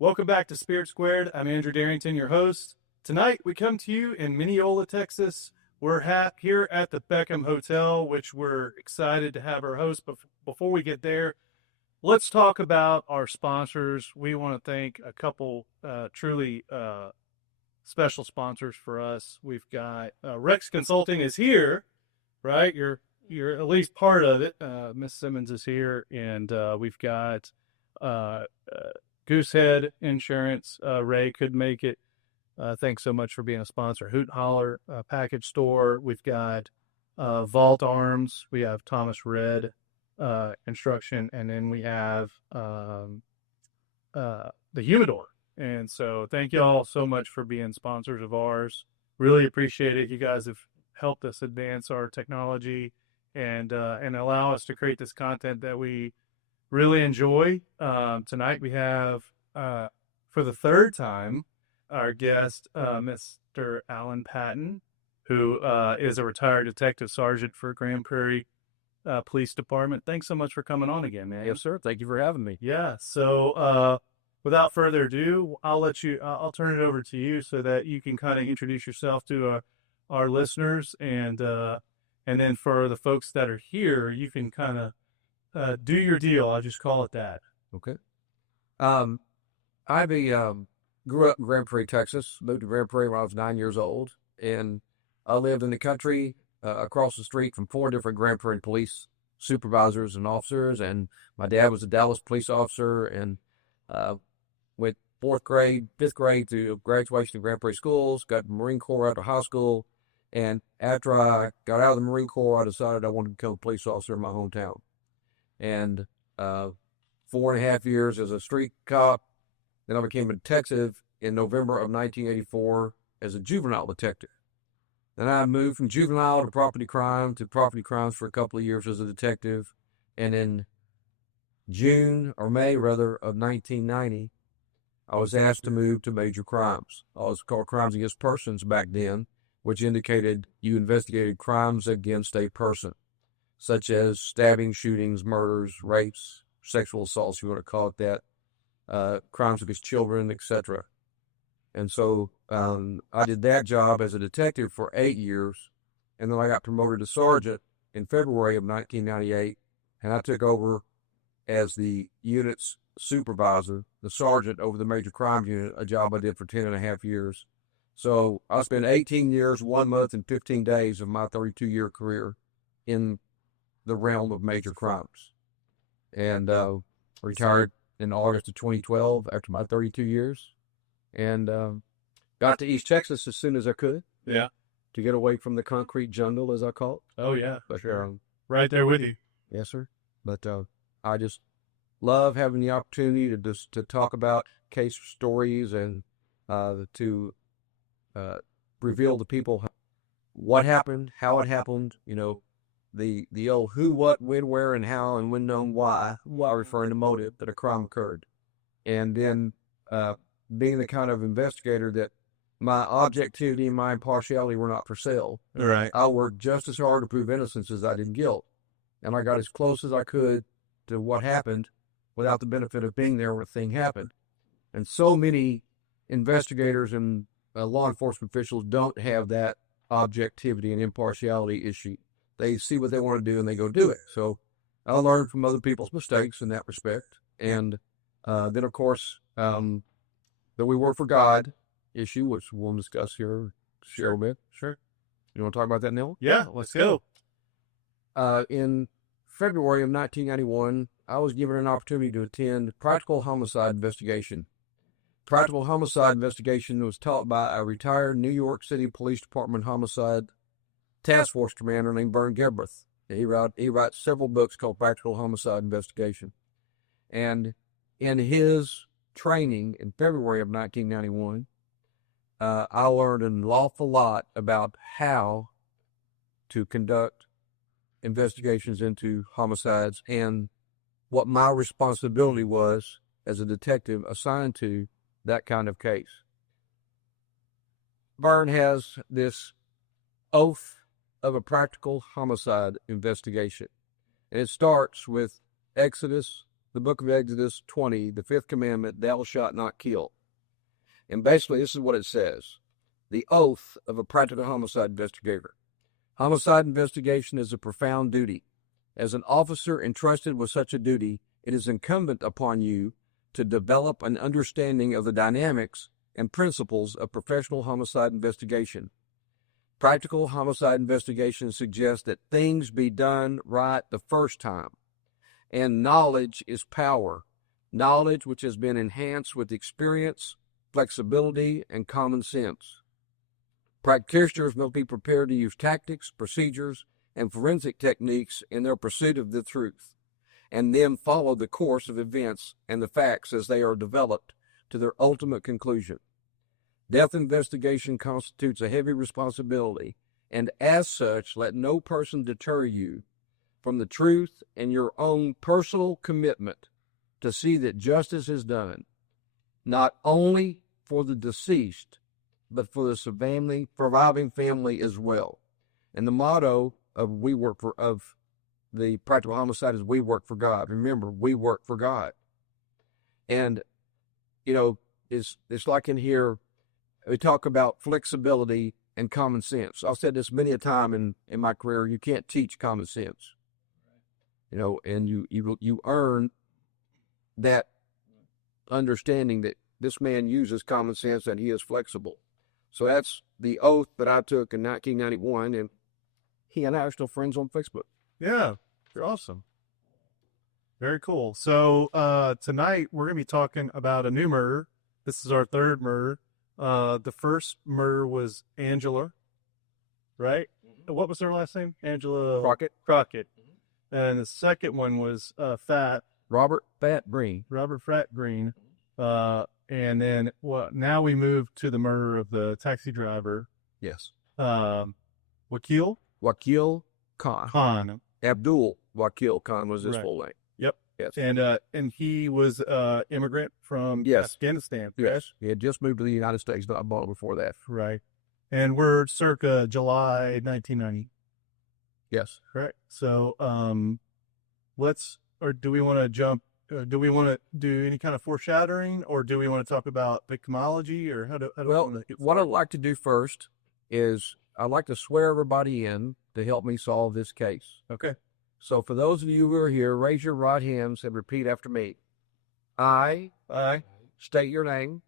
Welcome back to Spirit Squared. I'm Andrew Darrington, your host. Tonight, we come to you in Mineola, Texas. We're here at the Beckham Hotel, which we're excited to have our host. But before we get there, let's talk about our sponsors. We want to thank a couple truly special sponsors for us. We've got Rex Consulting is here, right? You're at least part of it. Miss Simmons is here, and we've got Goosehead Insurance. Ray could make it. Thanks so much for being a sponsor. Hoot Holler Package Store. We've got Vault Arms. We have Thomas Red Instruction, and then we have the Humidor. And so thank you all so much for being sponsors of ours. Really appreciate it. You guys have helped us advance our technology and allow us to create this content that we really enjoy. Tonight we have, for the third time, our guest, Mr. Alan Patton, who is a retired detective sergeant for Grand Prairie Police Department. Thanks so much for coming on again, man. Yes, sir. Thank you for having me. Yeah. So without further ado, I'll turn it over to you so that you can kind of introduce yourself to our listeners, and then for the folks that are here, you can kind of do your deal. I'll just call it that. Okay. I grew up in Grand Prairie, Texas. Moved to Grand Prairie when I was 9 years old, and I lived in the country across the street from 4 different Grand Prairie police supervisors and officers. And my dad was a Dallas police officer, and went 4th grade, 5th grade through graduation in Grand Prairie schools. Got Marine Corps out of high school, and after I got out of the Marine Corps, I decided I wanted to become a police officer in my hometown. And 4.5 years as a street cop. Then I became a detective in November of 1984 as a juvenile detective. Then I moved from juvenile to property crimes for a couple of years as a detective. And in May of 1990, I was asked to move to major crimes. I was called crimes against persons back then, which indicated you investigated crimes against a person, such as stabbing, shootings, murders, rapes, sexual assaults, you want to call it that, crimes against children, etc. And so I did that job as a detective for 8 years, and then I got promoted to sergeant in February of 1998, and I took over as the unit's supervisor, the sergeant over the major crime unit, a job I did for 10.5 years. So I spent 18 years, 1 month, and 15 days of my 32-year career in the realm of major crimes, and retired in August of 2012 after my 32 years, and got to East Texas as soon as I could. Yeah. To get away from the concrete jungle, as I call it. Oh yeah, but sure. Right there with you. Yes, sir. But I just love having the opportunity to talk about case stories and to reveal to people what happened, how it happened, the old who, what, when, where, and how, and when known why, while referring to motive that a crime occurred. And then being the kind of investigator that my objectivity and my impartiality were not for sale. All right. I worked just as hard to prove innocence as I did guilt. And I got as close as I could to what happened without the benefit of being there when the thing happened. And so many investigators and law enforcement officials don't have that objectivity and impartiality issue. They see what they want to do and they go do it. So I learned from other people's mistakes in that respect. And then, of course, that we work for God issue, which we'll discuss here a little bit. Sure. You want to talk about that, Neil? Yeah, let's go. In February of 1991, I was given an opportunity to attend practical homicide investigation. Practical homicide investigation was taught by a retired New York City Police Department homicide task force commander named Vern Gebreth. He writes several books called Practical Homicide Investigation. And in his training in February of 1991, I learned an awful lot about how to conduct investigations into homicides and what my responsibility was as a detective assigned to that kind of case. Vern has this oath of a practical homicide investigation. And it starts with Exodus the book of Exodus 20, the fifth commandment, thou shalt not kill. And basically, this is what it says. The oath of a practical homicide investigator. Homicide investigation is a profound duty. As an officer entrusted with such a duty, it is incumbent upon you to develop an understanding of the dynamics and principles of professional homicide investigation. Practical homicide investigation suggests that things be done right the first time. And knowledge is power. Knowledge which has been enhanced with experience, flexibility, and common sense. Practitioners must be prepared to use tactics, procedures, and forensic techniques in their pursuit of the truth, and then follow the course of events and the facts as they are developed to their ultimate conclusion. Death investigation constitutes a heavy responsibility, and as such, let no person deter you from the truth and your own personal commitment to see that justice is done, not only for the deceased, but for the surviving family as well. And the motto of the practical homicide is we work for God. Remember, we work for God. And, it's like in here, we talk about flexibility and common sense. I've said this many a time in my career, you can't teach common sense. And you earn that understanding that this man uses common sense and he is flexible. So that's the oath that I took in 1991, and he and I are still friends on Facebook. Yeah, you're awesome. Very cool. So tonight we're going to be talking about a new murder. This is our third murder. The first murder was Angela, right? Mm-hmm. What was her last name? Angela Crockett. Mm-hmm. And the second one was Robert Fat Green. And then now we move to the murder of the taxi driver. Yes. Wakil Khan. Abdul Wakil Khan was his full name. Yep. Yes. And he was immigrant from Afghanistan. Yes. He had just moved to the United States not long before that. Right. And we're circa July 1990. Yes. Correct. So do we want to jump? Do we want to do any kind of foreshadowing, or do we want to talk about victimology, or how do what I'd like to do first is I'd like to swear everybody in to help me solve this case. Okay. So for those of you who are here, raise your right hands and repeat after me. I state your name.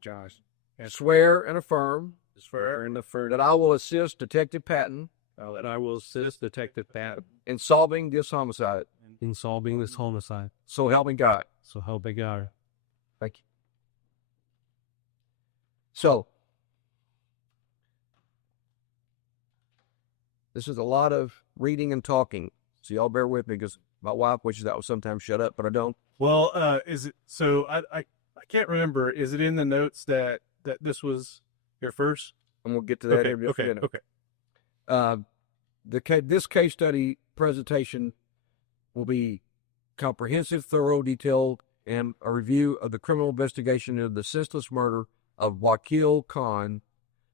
Josh. Swear and affirm that I will assist Detective Patton in solving this homicide. So help me God. Thank you. So, this is a lot of reading and talking. So y'all bear with me because my wife wishes I would sometimes shut up, but I don't. Well, is it so? I can't remember. Is it in the notes that this was your first? And we'll get to that. Okay. This case study presentation will be comprehensive, thorough, detailed, and a review of the criminal investigation into the senseless murder of Wakil Khan,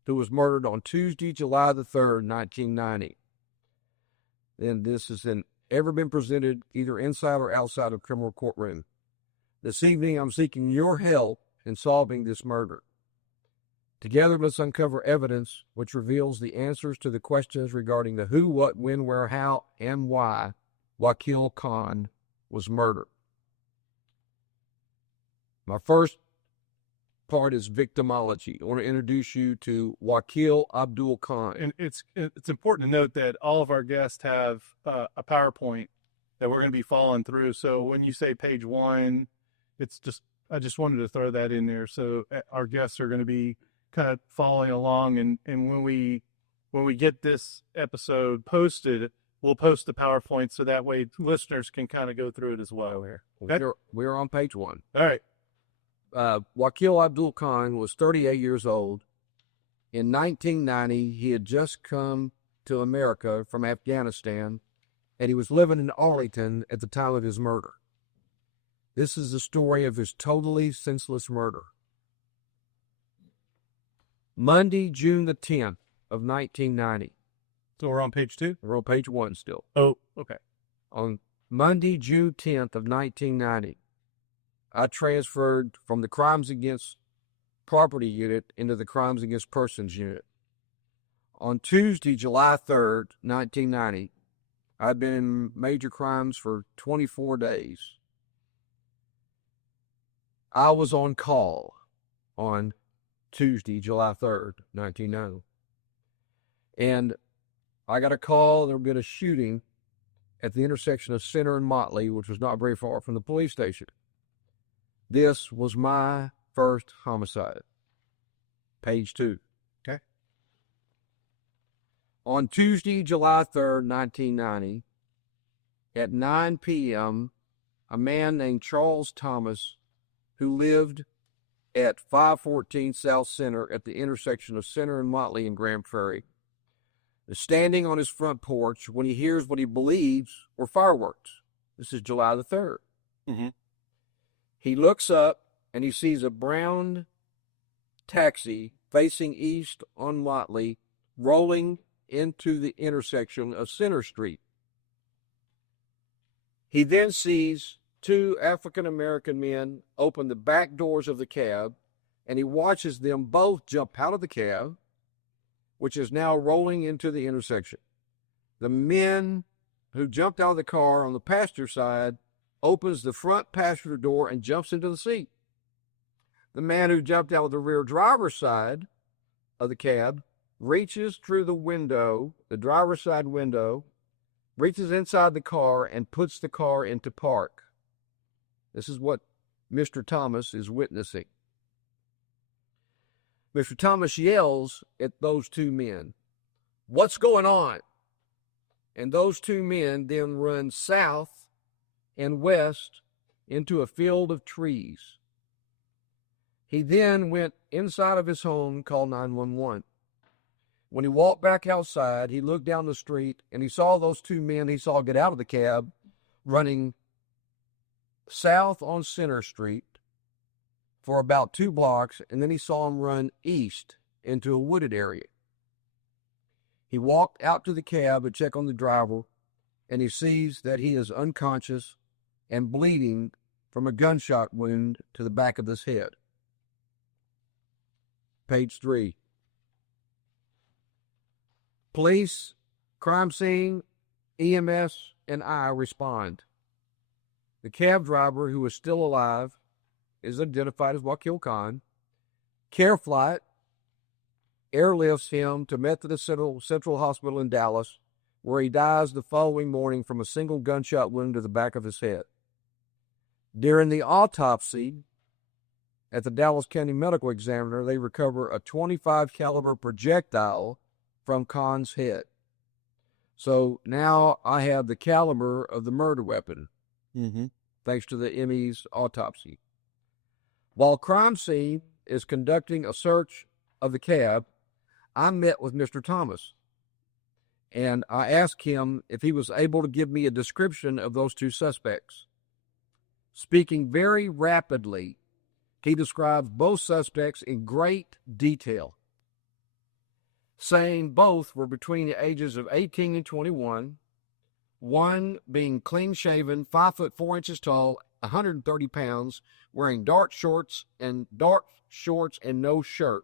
who was murdered on Tuesday, July the 3rd, 1990. And this has ever been presented either inside or outside of criminal courtroom. This evening, I'm seeking your help in solving this murder. Together, let's uncover evidence which reveals the answers to the questions regarding the who, what, when, where, how, and why Wakil Khan was murdered. My first part is victimology. I want to introduce you to Wakil Abdul Khan. And it's important to note that all of our guests have a PowerPoint that we're going to be following through. So when you say page 1, I just wanted to throw that in there. So our guests are going to be kind of following along, and when we get this episode posted, we'll post the PowerPoint so that way listeners can kind of go through it as well here. Okay? We're on page 1. All right. Wakil Abdul Khan was 38 years old. In 1990, he had just come to America from Afghanistan, and he was living in Arlington at the time of his murder. This is the story of his totally senseless murder. Monday, June the 10th of 1990. So we're on page 2? We're on page 1 still. Oh, okay. On Monday, June 10th of 1990, I transferred from the Crimes Against Property Unit into the Crimes Against Persons Unit. On Tuesday, July 3rd, 1990, I'd been in major crimes for 24 days. I was on call on Tuesday, July 3rd, 1990. And I got a call there had been a shooting at the intersection of Center and Motley, which was not very far from the police station. This was my first homicide. Page 2. Okay. On Tuesday, July 3rd, 1990, at 9 p.m., a man named Charles Thomas, who lived at 514 South Center at the intersection of Center and Motley in Grand Prairie, is standing on his front porch when he hears what he believes were fireworks. This is July the 3rd. Mm-hmm. He looks up and he sees a brown taxi facing east on Motley rolling into the intersection of Center Street. He then sees two African-American men open the back doors of the cab, and he watches them both jump out of the cab, which is now rolling into the intersection. The men who jumped out of the car on the passenger side opens the front passenger door and jumps into the seat. The man who jumped out of the rear driver's side of the cab reaches through the window, the driver's side window, reaches inside the car and puts the car into park. This is what Mr. Thomas is witnessing. Mr. Thomas yells at those two men, "What's going on?" And those two men then run south and west into a field of trees. He then went inside of his home, called 911. When he walked back outside, he looked down the street and he saw those two men he saw get out of the cab running south on Center Street for about 2 blocks, and then he saw him run east into a wooded area. He walked out to the cab and checked on the driver, and he sees that he is unconscious and bleeding from a gunshot wound to the back of his head. Page 3. Police, crime scene, EMS, and I respond. The cab driver, who is still alive, is identified as Wakil Khan. Care Flight airlifts him to Methodist Central Hospital in Dallas, where he dies the following morning from a single gunshot wound to the back of his head. During the autopsy at the Dallas County Medical Examiner, they recover a .25 caliber projectile from Khan's head. So now I have the caliber of the murder weapon, thanks to the ME's autopsy. While crime scene is conducting a search of the cab, I met with Mr. Thomas, and I asked him if he was able to give me a description of those two suspects. Speaking very rapidly, he describes both suspects in great detail, saying both were between the ages of 18 and 21, one being clean-shaven, 5 foot 4 inches tall, 130 pounds, wearing dark shorts and no shirt.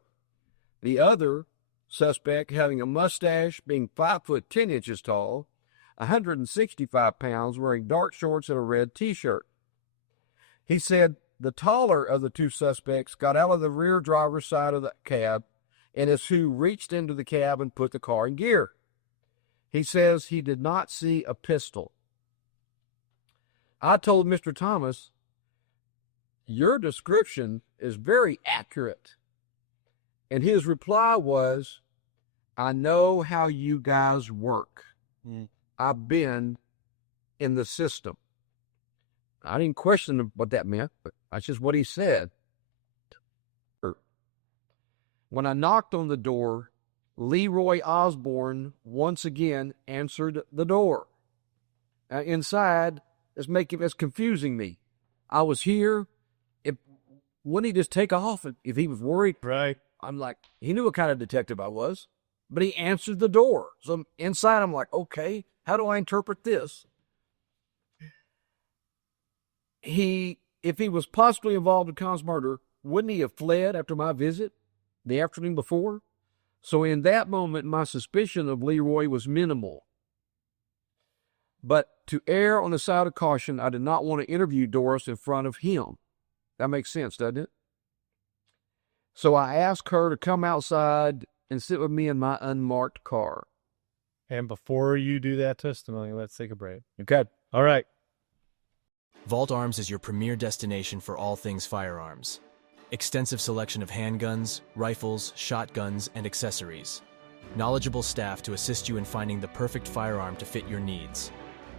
The other suspect having a mustache, being 5 foot 10 inches tall, 165 pounds, wearing dark shorts and a red t-shirt. He said the taller of the two suspects got out of the rear driver's side of the cab and is who reached into the cab and put the car in gear. He says he did not see a pistol. I told Mr. Thomas, your description is very accurate. And his reply was, I know how you guys work. I've been in the system. I didn't question what that meant, but that's just what he said. When I knocked on the door, Leroy Osborne once again answered the door. Inside, it's confusing me. I was here. Wouldn't he just take off if he was worried? Right. I'm like, he knew what kind of detective I was, but he answered the door. So inside, I'm like, okay, how do I interpret this? if he was possibly involved in Khan's murder, wouldn't he have fled after my visit the afternoon before? So in that moment, my suspicion of Leroy was minimal. But to err on the side of caution, I did not want to interview Doris in front of him. That makes sense, doesn't it? So I asked her to come outside and sit with me in my unmarked car. And before you do that testimony, let's take a break. Okay. All right. Vault Arms is your premier destination for all things firearms. Extensive selection of handguns, rifles, shotguns, and accessories. Knowledgeable staff to assist you in finding the perfect firearm to fit your needs.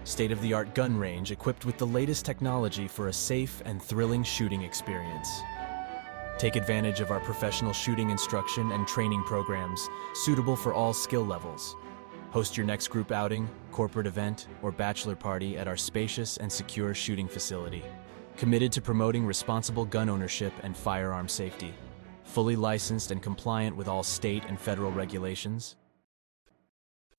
State-of-the-art gun range equipped with the latest technology for a safe and thrilling shooting experience. Take advantage of our professional shooting instruction and training programs suitable for all skill levels. Host your next group outing, corporate event, or bachelor party at our spacious and secure shooting facility. Committed to promoting responsible gun ownership and firearm safety. Fully licensed and compliant with all state and federal regulations.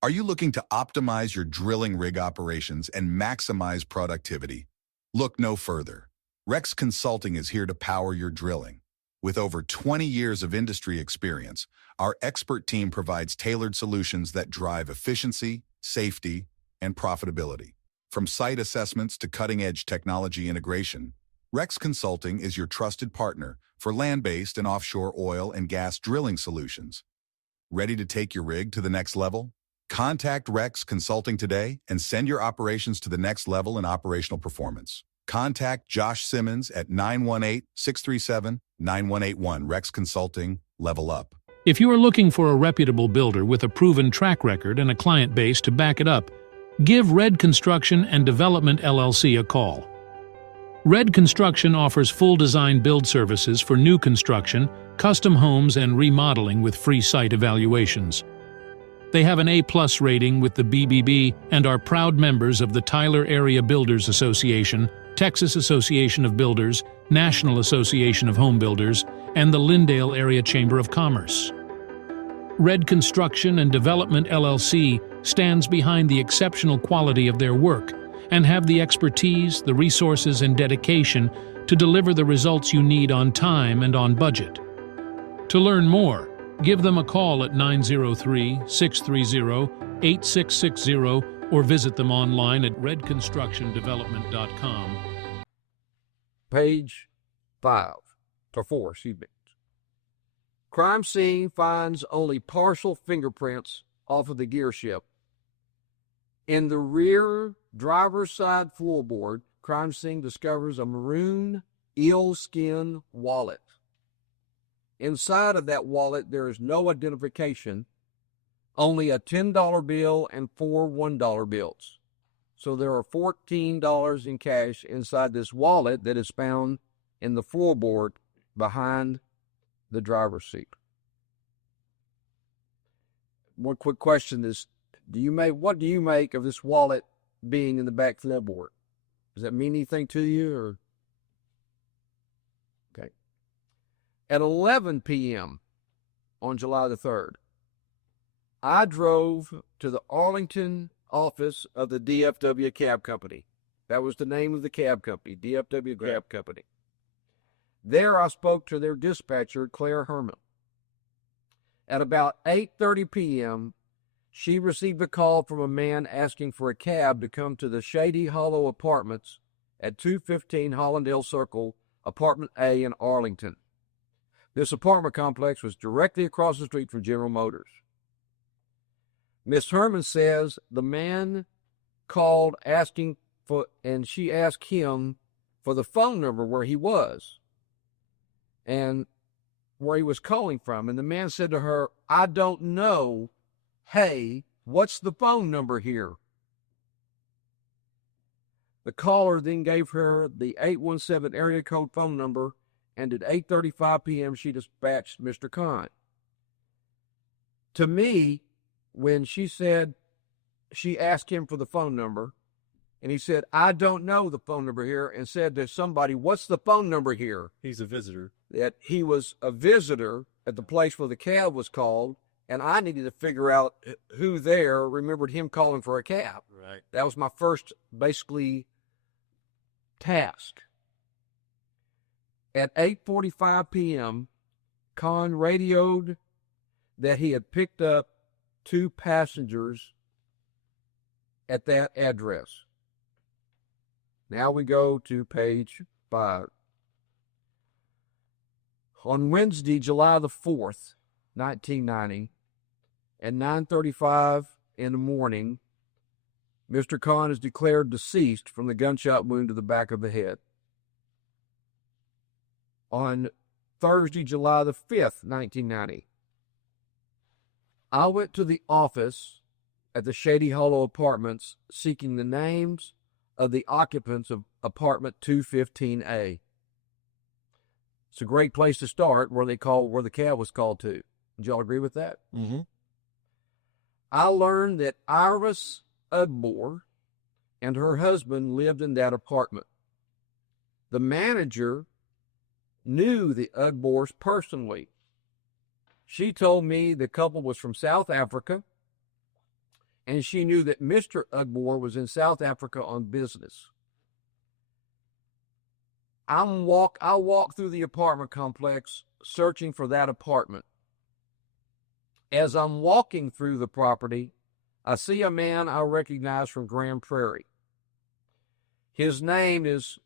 Are you looking to optimize your drilling rig operations and maximize productivity? Look no further. Rex Consulting is here to power your drilling. With over 20 years of industry experience, our expert team provides tailored solutions that drive efficiency, safety, and profitability. From site assessments to cutting-edge technology integration, Rex Consulting is your trusted partner for land-based and offshore oil and gas drilling solutions. Ready to take your rig to the next level? Contact Rex Consulting today and send your operations to the next level in operational performance. Contact Josh Simmons at 918-637-9181. Rex Consulting, level up. If you are looking for a reputable builder with a proven track record and a client base to back it up, give Red Construction and Development LLC a call. Red Construction offers full design build services for new construction, custom homes, and remodeling with free site evaluations. They have an A+ rating with the BBB and are proud members of the Tyler Area Builders Association, Texas Association of Builders, National Association of Home Builders, and the Lindale Area Chamber of Commerce. Red Construction and Development LLC stands behind the exceptional quality of their work and have the expertise, the resources, and dedication to deliver the results you need on time and on budget. To learn more, give them a call at 903-630-8660 or visit them online at redconstructiondevelopment.com. Page 4. Crime scene finds only partial fingerprints off of the gear shift. In the rear driver's side floorboard, crime scene discovers a maroon eel-skin wallet. Inside of that wallet, there is no identification, only a $10 bill and 4 $1 bills. So there are $14 in cash inside this wallet that is found in the floorboard behind the driver's seat. One quick question is, what do you make of this wallet being in the back floorboard? Does that mean anything to you? Or okay. At 11 p.m. on July the 3rd, I drove to the Arlington office of the DFW Cab Company. That was the name of the cab company, DFW Cab Company. There I spoke to their dispatcher, Claire Herman. At about 8:30 p.m., she received a call from a man asking for a cab to come to the Shady Hollow Apartments at 215 Hollandale Circle, Apartment A in Arlington. This apartment complex was directly across the street from General Motors. Miss Herman says the man called asking for, and she asked him for the phone number where he was and where he was calling from. And the man said to her, "I don't know. Hey, what's the phone number here?" The caller then gave her the 817 area code phone number, and at 8:35 p.m. she dispatched Mr. Khan. To me, when she said she asked him for the phone number, and he said, "I don't know the phone number here," and said to somebody, "What's the phone number here?" He's a visitor. That he was a visitor at the place where the cab was called, and I needed to figure out who there remembered him calling for a cab. Right. That was my first, basically, task. At 8:45 p.m., Kahn radioed that he had picked up 2 passengers at that address. Now we go to page 5. On Wednesday, July the 4th, 1990, at 9:35 in the morning, Mr. Kahn is declared deceased from the gunshot wound to the back of the head. On Thursday, July the 5th, 1990, I went to the office at the Shady Hollow Apartments seeking the names of the occupants of apartment 215A. It's a great place to start where the cab was called to. Did y'all agree with that? Mm-hmm. I learned that Iris Udmore and her husband lived in that apartment. The manager knew the Udmores personally. She told me the couple was from South Africa, and she knew that Mr. Udmore was in South Africa on business. I walk through the apartment complex searching for that apartment. As I'm walking through the property, I see a man I recognize from Grand Prairie. His name is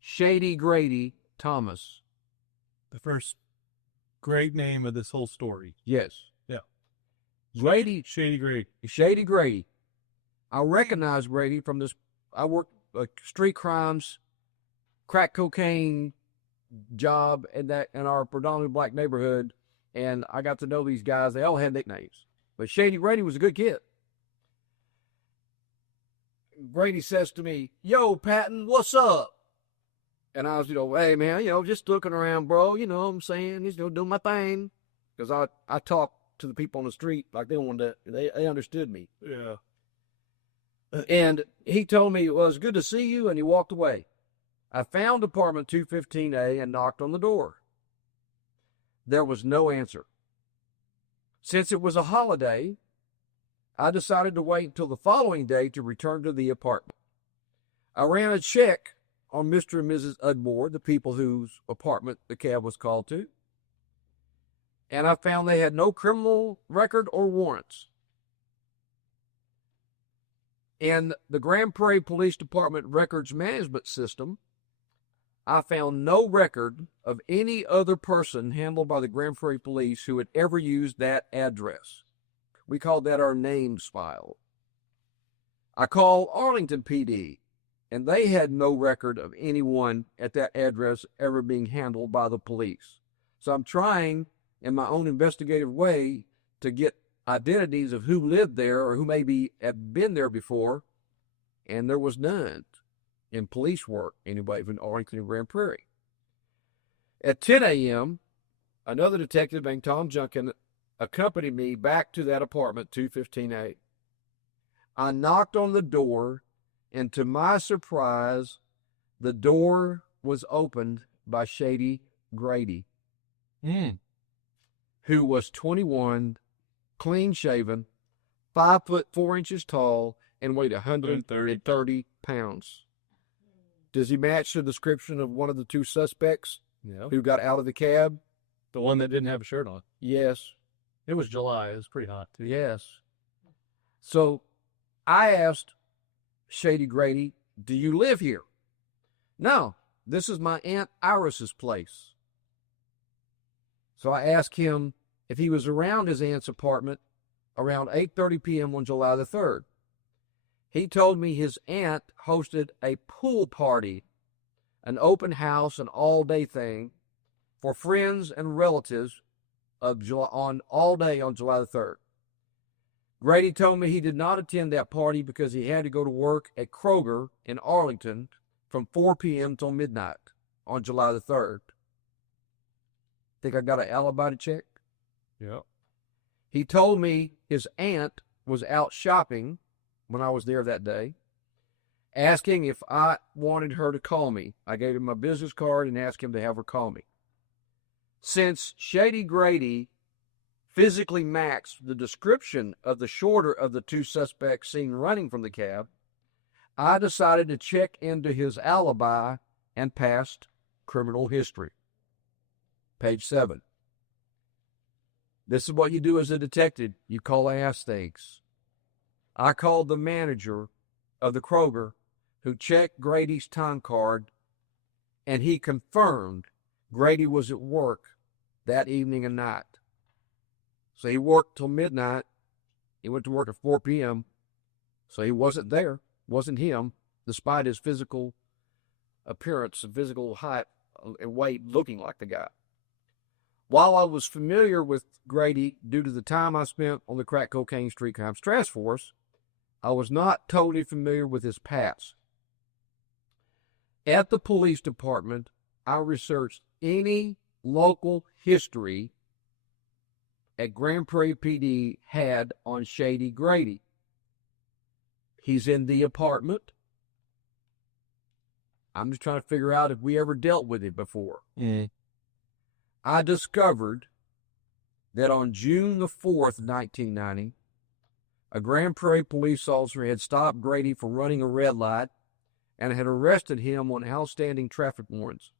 Shady Grady Thomas. The first great name of this whole story. Yes. Yeah. Shady Grady. Grady. I recognize Grady from this. I worked street crimes, crack cocaine job in our predominantly black neighborhood, and I got to know these guys. They all had nicknames, but Shady Grady was a good kid. Grady says to me, "Yo, Patton, what's up?" And I was, hey man, just looking around, bro. You know what I'm saying? Just doing my thing, because I talk to the people on the street like they understood me. Yeah. And he told me it was good to see you, and he walked away. I found apartment 215A and knocked on the door. There was no answer. Since it was a holiday, I decided to wait until the following day to return to the apartment. I ran a check on Mr. and Mrs. Udmore, the people whose apartment the cab was called to, and I found they had no criminal record or warrants. In the Grand Prairie Police Department records management system, I found no record of any other person handled by the Grand Prairie Police who had ever used that address. We called that our names file. I called Arlington PD, and they had no record of anyone at that address ever being handled by the police. So I'm trying, in my own investigative way, to get identities of who lived there or who maybe had been there before, and there was none in police work, anybody from Arlington and Grand Prairie. At 10 a.m., another detective named Tom Junkin accompanied me back to that apartment, 215A. I knocked on the door, and to my surprise, the door was opened by Shady Grady, who was 21, clean-shaven, 5 foot 4 inches tall, and weighed 130 pounds. Does he match the description of one of the 2 suspects who got out of the cab? The one that didn't have a shirt on. Yes. It was July. It was pretty hot, too. Yes. So I asked Shady Grady, "Do you live here?" "No, this is my Aunt Iris's place." So I asked him if he was around his aunt's apartment around 8:30 p.m. on July the 3rd. He told me his aunt hosted a pool party, an open house, an all-day thing for friends and relatives on all day on July the 3rd. Grady told me he did not attend that party because he had to go to work at Kroger in Arlington from 4 p.m. till midnight on July the 3rd. Think I got an alibi to check? Yeah. He told me his aunt was out shopping when I was there that day, asking if I wanted her to call me. I gave him my business card and asked him to have her call me. Since Shady Grady physically matched the description of the shorter of the 2 suspects seen running from the cab, I decided to check into his alibi and past criminal history. Page 7. This is what you do as a detective. You call ass things. I called the manager of the Kroger who checked Grady's time card, and he confirmed Grady was at work that evening and night. So he worked till midnight. He went to work at 4 p.m., so he wasn't there. Wasn't him, despite his physical appearance and physical height and weight looking like the guy. While I was familiar with Grady due to the time I spent on the crack cocaine street crimes task force, I was not totally familiar with his past. At the police department, I researched any local history at Grand Prairie PD had on Shady Grady. He's in the apartment. I'm just trying to figure out if we ever dealt with it before. I discovered that on June the 4th, 1990, a Grand Prairie police officer had stopped Grady for running a red light and had arrested him on outstanding traffic warrants.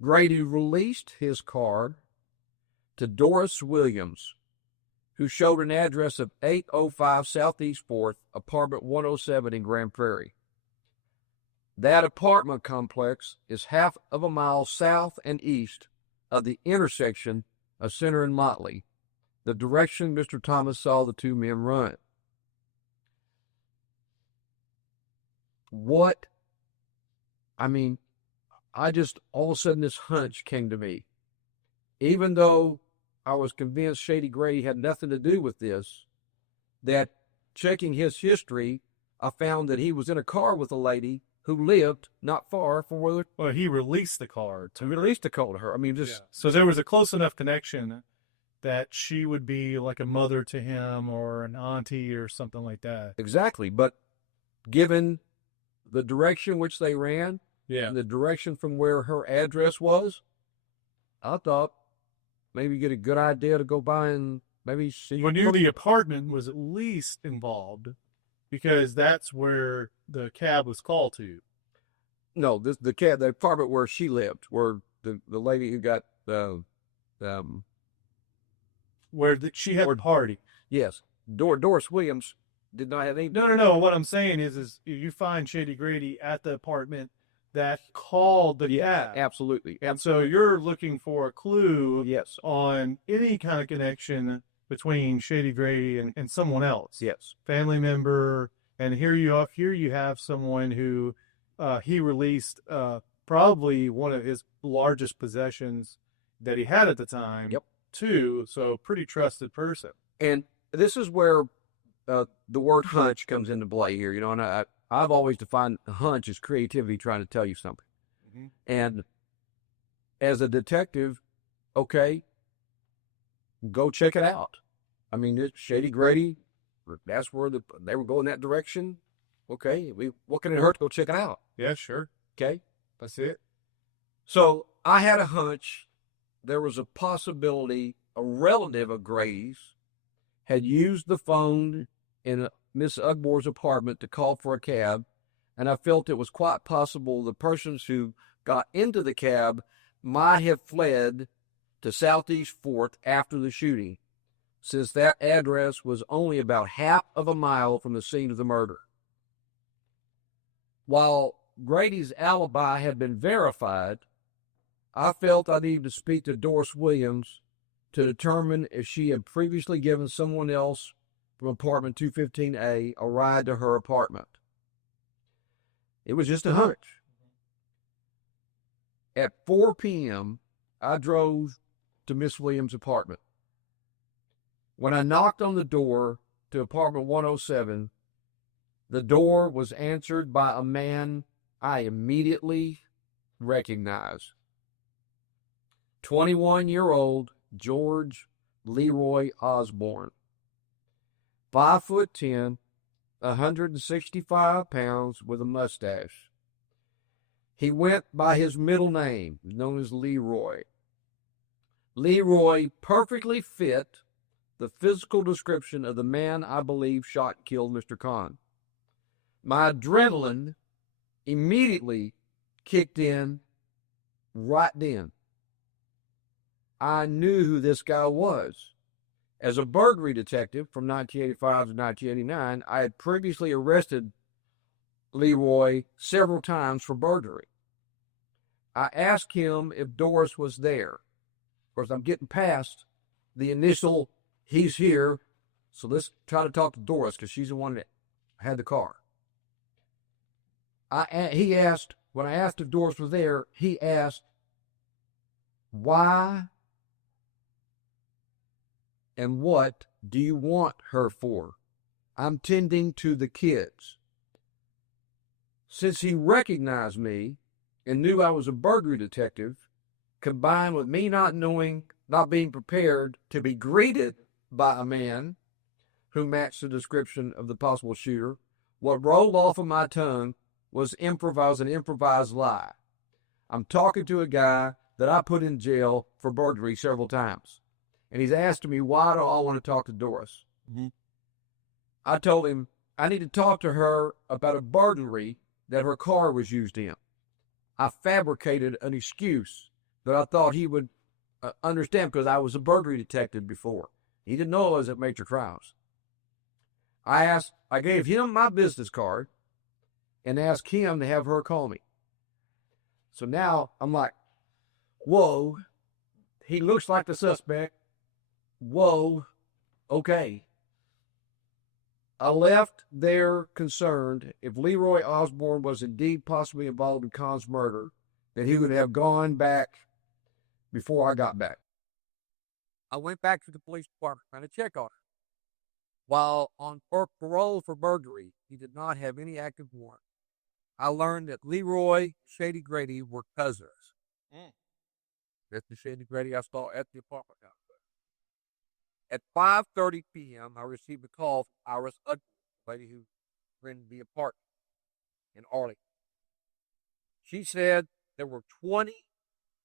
Grady released his car to Doris Williams, who showed an address of 805 Southeast 4th, apartment 107 in Grand Prairie. That apartment complex is half of a mile south and east of the intersection of Center and Motley, the direction Mr. Thomas saw the two men run. I just, all of a sudden this hunch came to me. Even though I was convinced Shady Grady had nothing to do with this, that checking his history, I found that he was in a car with a lady who lived not far from where... Well, he released the car to release the call to her. I mean, just... Yeah. So there was a close enough connection that she would be like a mother to him or an auntie or something like that. Exactly. But given the direction which they ran, and the direction from where her address was, I thought maybe get a good idea to go by and maybe see... Well, knew the apartment was at least involved because that's where the cab was called to. No, the apartment where she lived, where the lady who got she had a party. Yes, Doris Williams did not have any. No. What I'm saying is you find Shady Grady at the apartment that called the cab. Absolutely. And so you're looking for a clue Yes. on any kind of connection between Shady Grady and someone else. Yes. Family member. And here you have someone who he released probably one of his largest possessions that he had at the time. Yep. Too. So pretty trusted person. And this is where the word hunch comes into play here, you know, and I've always defined a hunch as creativity trying to tell you something. Mm-hmm. And as a detective, okay, go check it out. I mean, it's Shady Grady, that's where they were going that direction. Okay, what can it hurt to go check it out? Yeah, sure. Okay. That's it. So I had a hunch there was a possibility a relative of Grady's had used the phone in Miss Ugbore's apartment to call for a cab, and I felt it was quite possible the persons who got into the cab might have fled to Southeast 4th after the shooting, since that address was only about half of a mile from the scene of the murder. While Grady's alibi had been verified, I felt I needed to speak to Doris Williams to determine if she had previously given someone else from apartment 215A a ride to her apartment. It was just a hunch. At 4 p.m., I drove to Miss Williams' apartment. When I knocked on the door to apartment 107, the door was answered by a man I immediately recognized. 21-year-old George Leroy Osborne. 5'10", 165 pounds with a mustache. He went by his middle name, known as Leroy. Leroy perfectly fit the physical description of the man I believe shot and killed Mr. Kahn. My adrenaline immediately kicked in right then. I knew who this guy was. As a burglary detective from 1985 to 1989, I had previously arrested Leroy several times for burglary. I asked him if Doris was there. Of course, I'm getting past the initial, he's here, so let's try to talk to Doris because she's the one that had the car. He asked, when I asked if Doris was there, he asked, why and what do you want her for? I'm tending to the kids. Since he recognized me and knew I was a burglary detective, combined with me not being prepared to be greeted by a man who matched the description of the possible shooter, what rolled off of my tongue was an improvised lie. I'm talking to a guy that I put in jail for burglary several times. And he's asking me, why do I want to talk to Doris? Mm-hmm. I told him I need to talk to her about a burglary that her car was used in. I fabricated an excuse that I thought he would understand because I was a burglary detective before. He didn't know I was at Major Crimes. I gave him my business card and asked him to have her call me. So now I'm like, whoa, he looks like the suspect. Whoa, okay. I left there concerned if Leroy Osborne was indeed possibly involved in Kahn's murder, that he would have gone back before I got back. I went back to the police department trying to check on her. While on parole for burglary, he did not have any active warrant. I learned that Leroy Shady Grady were cousins. That's the Shady Grady I saw at the apartment complex. At 5:30 p.m., I received a call from Iris Udman, a lady who rented the apartment in Arlington. She said there were 20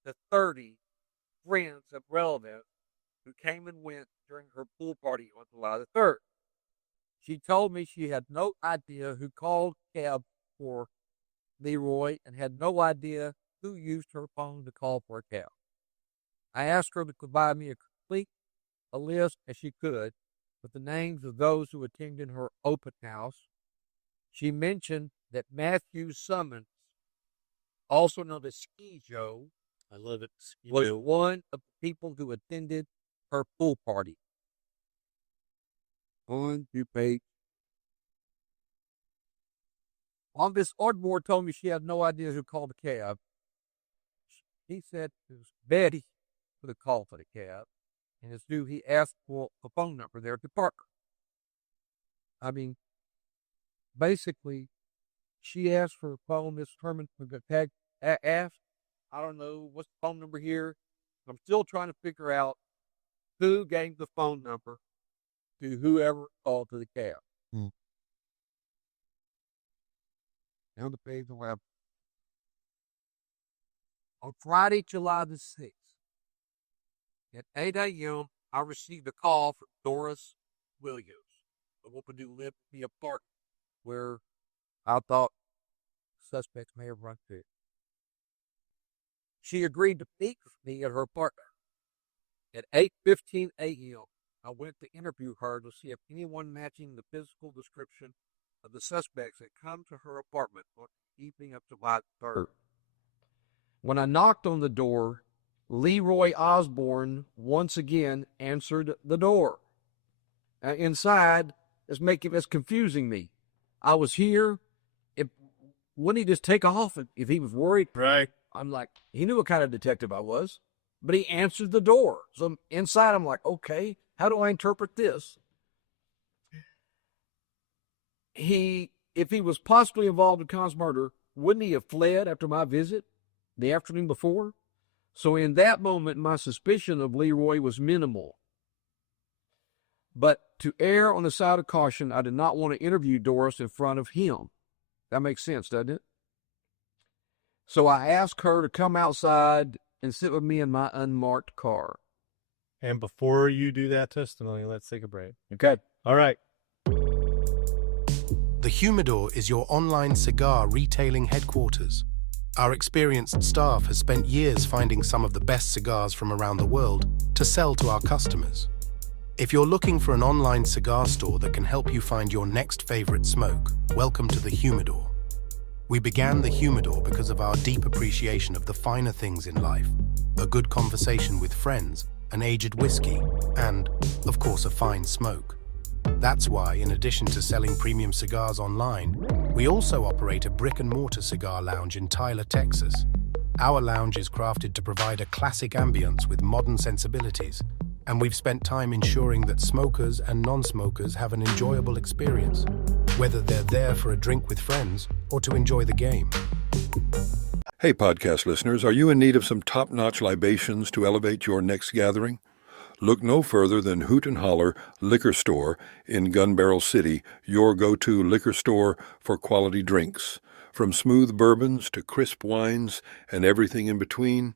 to 30 friends of relatives who came and went during her pool party on July the 3rd. She told me she had no idea who called cab for Leroy and had no idea who used her phone to call for a cab. I asked her to provide me a list as she could with the names of those who attended her open house. She mentioned that Matthew Summons, also known as Ski Joe, I love it. was one of the people who attended her pool party. On to page. Miss Ardmore told me she had no idea who called the cab. He said it was Betty for the call for the cab. And as due, he asked for a phone number there to Parker. I mean, basically, she asked for a phone. Miss Herman asked, I don't know, what's the phone number here? I'm still trying to figure out who gave the phone number to whoever called to the cab. Down the page 11. On Friday, July the 6th, at 8 a.m., I received a call from Doris Williams, a woman who lived in the apartment where I thought suspects may have run to. She agreed to meet with me at her apartment. At 8:15 a.m., I went to interview her to see if anyone matching the physical description of the suspects had come to her apartment on the evening of July 3rd. When I knocked on the door, Leroy Osborne once again answered the door. Inside, it's confusing me. I was here. Wouldn't he just take off if he was worried? Right. I'm like, he knew what kind of detective I was, but he answered the door. So inside, I'm like, okay, how do I interpret this? If he was possibly involved in Kahn's murder, wouldn't he have fled after my visit the afternoon before? So in that moment, my suspicion of Leroy was minimal. But to err on the side of caution, I did not want to interview Doris in front of him. That makes sense, doesn't it? So I asked her to come outside and sit with me in my unmarked car. And before you do that testimony, let's take a break. Okay. All right. The Humidor is your online cigar retailing headquarters. Our experienced staff has spent years finding some of the best cigars from around the world to sell to our customers. If you're looking for an online cigar store that can help you find your next favorite smoke, welcome to the Humidor. We began the Humidor because of our deep appreciation of the finer things in life, a good conversation with friends, an aged whiskey, and, of course, a fine smoke. That's why, in addition to selling premium cigars online, we also operate a brick-and-mortar cigar lounge in Tyler, Texas. Our lounge is crafted to provide a classic ambience with modern sensibilities, and we've spent time ensuring that smokers and non-smokers have an enjoyable experience, whether they're there for a drink with friends or to enjoy the game. Hey, podcast listeners, are you in need of some top-notch libations to elevate your next gathering? Look no further than Hoot and Holler Liquor Store in Gun Barrel City, your go-to liquor store for quality drinks. From smooth bourbons to crisp wines and everything in between,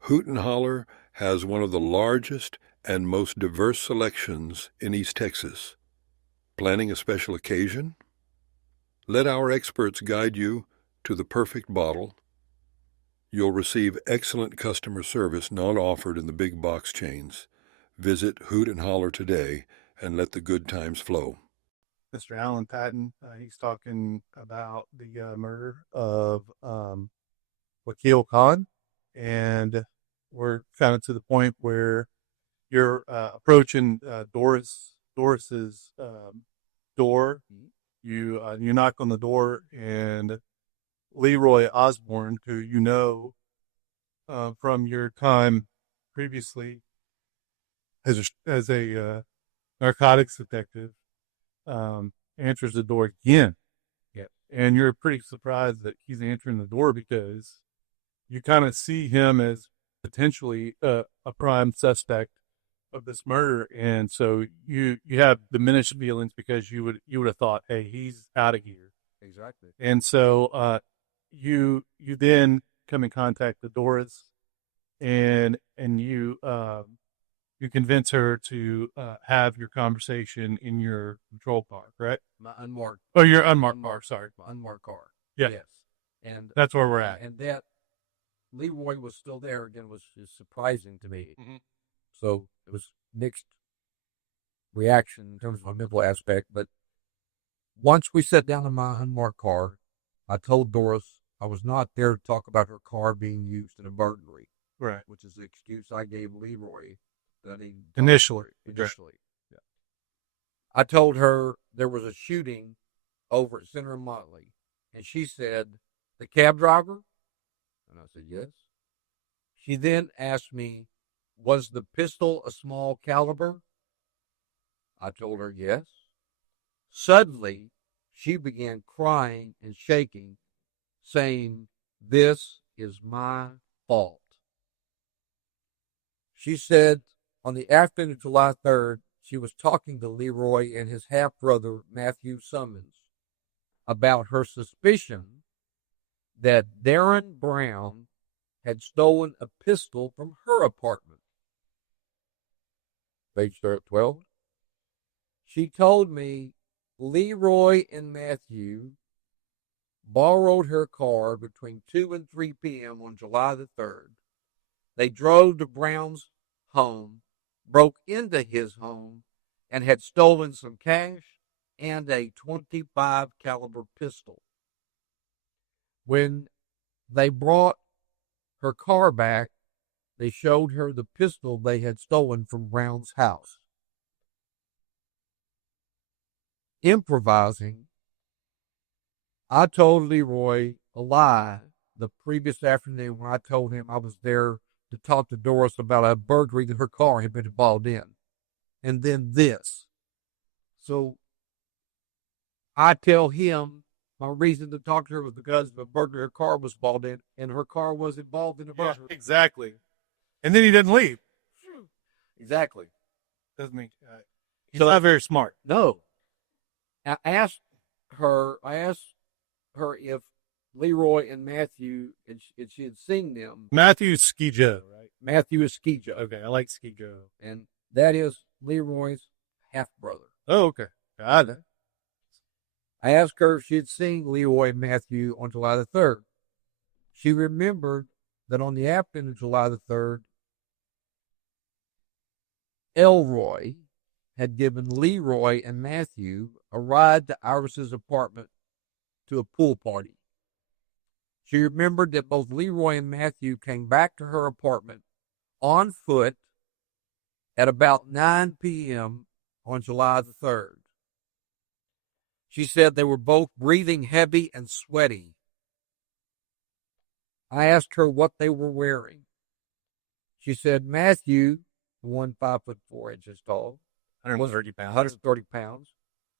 Hoot and Holler has one of the largest and most diverse selections in East Texas. Planning a special occasion? Let our experts guide you to the perfect bottle. You'll receive excellent customer service not offered in the big box chains. Visit Hoot and Holler today and let the good times flow. Mr. Alan Patton, he's talking about the murder of Wakil Khan, and we're kind of to the point where you're approaching Doris's door. You knock on the door, and Leroy Osborne, who you know from your time previously as a narcotics detective, answers the door again. Yep. And you're pretty surprised that he's answering the door because you kind of see him as potentially a prime suspect of this murder, and so you have diminished feelings because you would have thought, hey, he's out of here. Exactly. And so you then come in contact with Doris, and you convince her to have your conversation in your patrol car, correct? My unmarked. Oh, your unmarked car. Sorry, My unmarked car. Yeah. Yes. And that's where we're at. And that Leroy was still there again was surprising to me. Mm-hmm. So it was mixed reaction in terms of my mental aspect. But once we sat down in my unmarked car, I told Doris I was not there to talk about her car being used in a burglary. Right. Which is the excuse I gave Leroy. That he Initially. Yeah. I told her there was a shooting over at Center and Motley, and she said, the cab driver? And I said, yes. She then asked me, was the pistol a small caliber? I told her yes. Suddenly, she began crying and shaking, saying, this is my fault. She said, on the afternoon of July 3rd, she was talking to Leroy and his half-brother, Matthew Summons, about her suspicion that Darren Brown had stolen a pistol from her apartment. Page 12. She told me Leroy and Matthew borrowed her car between 2 and 3 p.m. on July the 3rd. They drove to Brown's home, broke into his home, and had stolen some cash and a .25 caliber pistol. When they brought her car back, they showed her the pistol they had stolen from Brown's house. Improvising, I told Leroy a lie the previous afternoon when I told him I was there to talk to Doris about a burglary that her car had been involved in. And then this. So I tell him my reason to talk to her was because of a burglary her car was involved in, and her car was involved in a burglary. Yeah, exactly. And then he doesn't leave. Exactly. Doesn't he? He's not very smart. No. I asked her if Leroy and Matthew, and she had seen them. Matthew Skijo, right? Matthew is Skijo. Okay, I like Skijo. And that is Leroy's half-brother. Oh, okay. Got it. I asked her if she had seen Leroy and Matthew on July the 3rd. She remembered that on the afternoon of July the 3rd, Elroy had given Leroy and Matthew a ride to Iris's apartment to a pool party. She remembered that both Leroy and Matthew came back to her apartment on foot at about 9 p.m. on July the 3rd. She said they were both breathing heavy and sweaty. I asked her what they were wearing. She said Matthew, the one 5'4" tall, 130 pounds,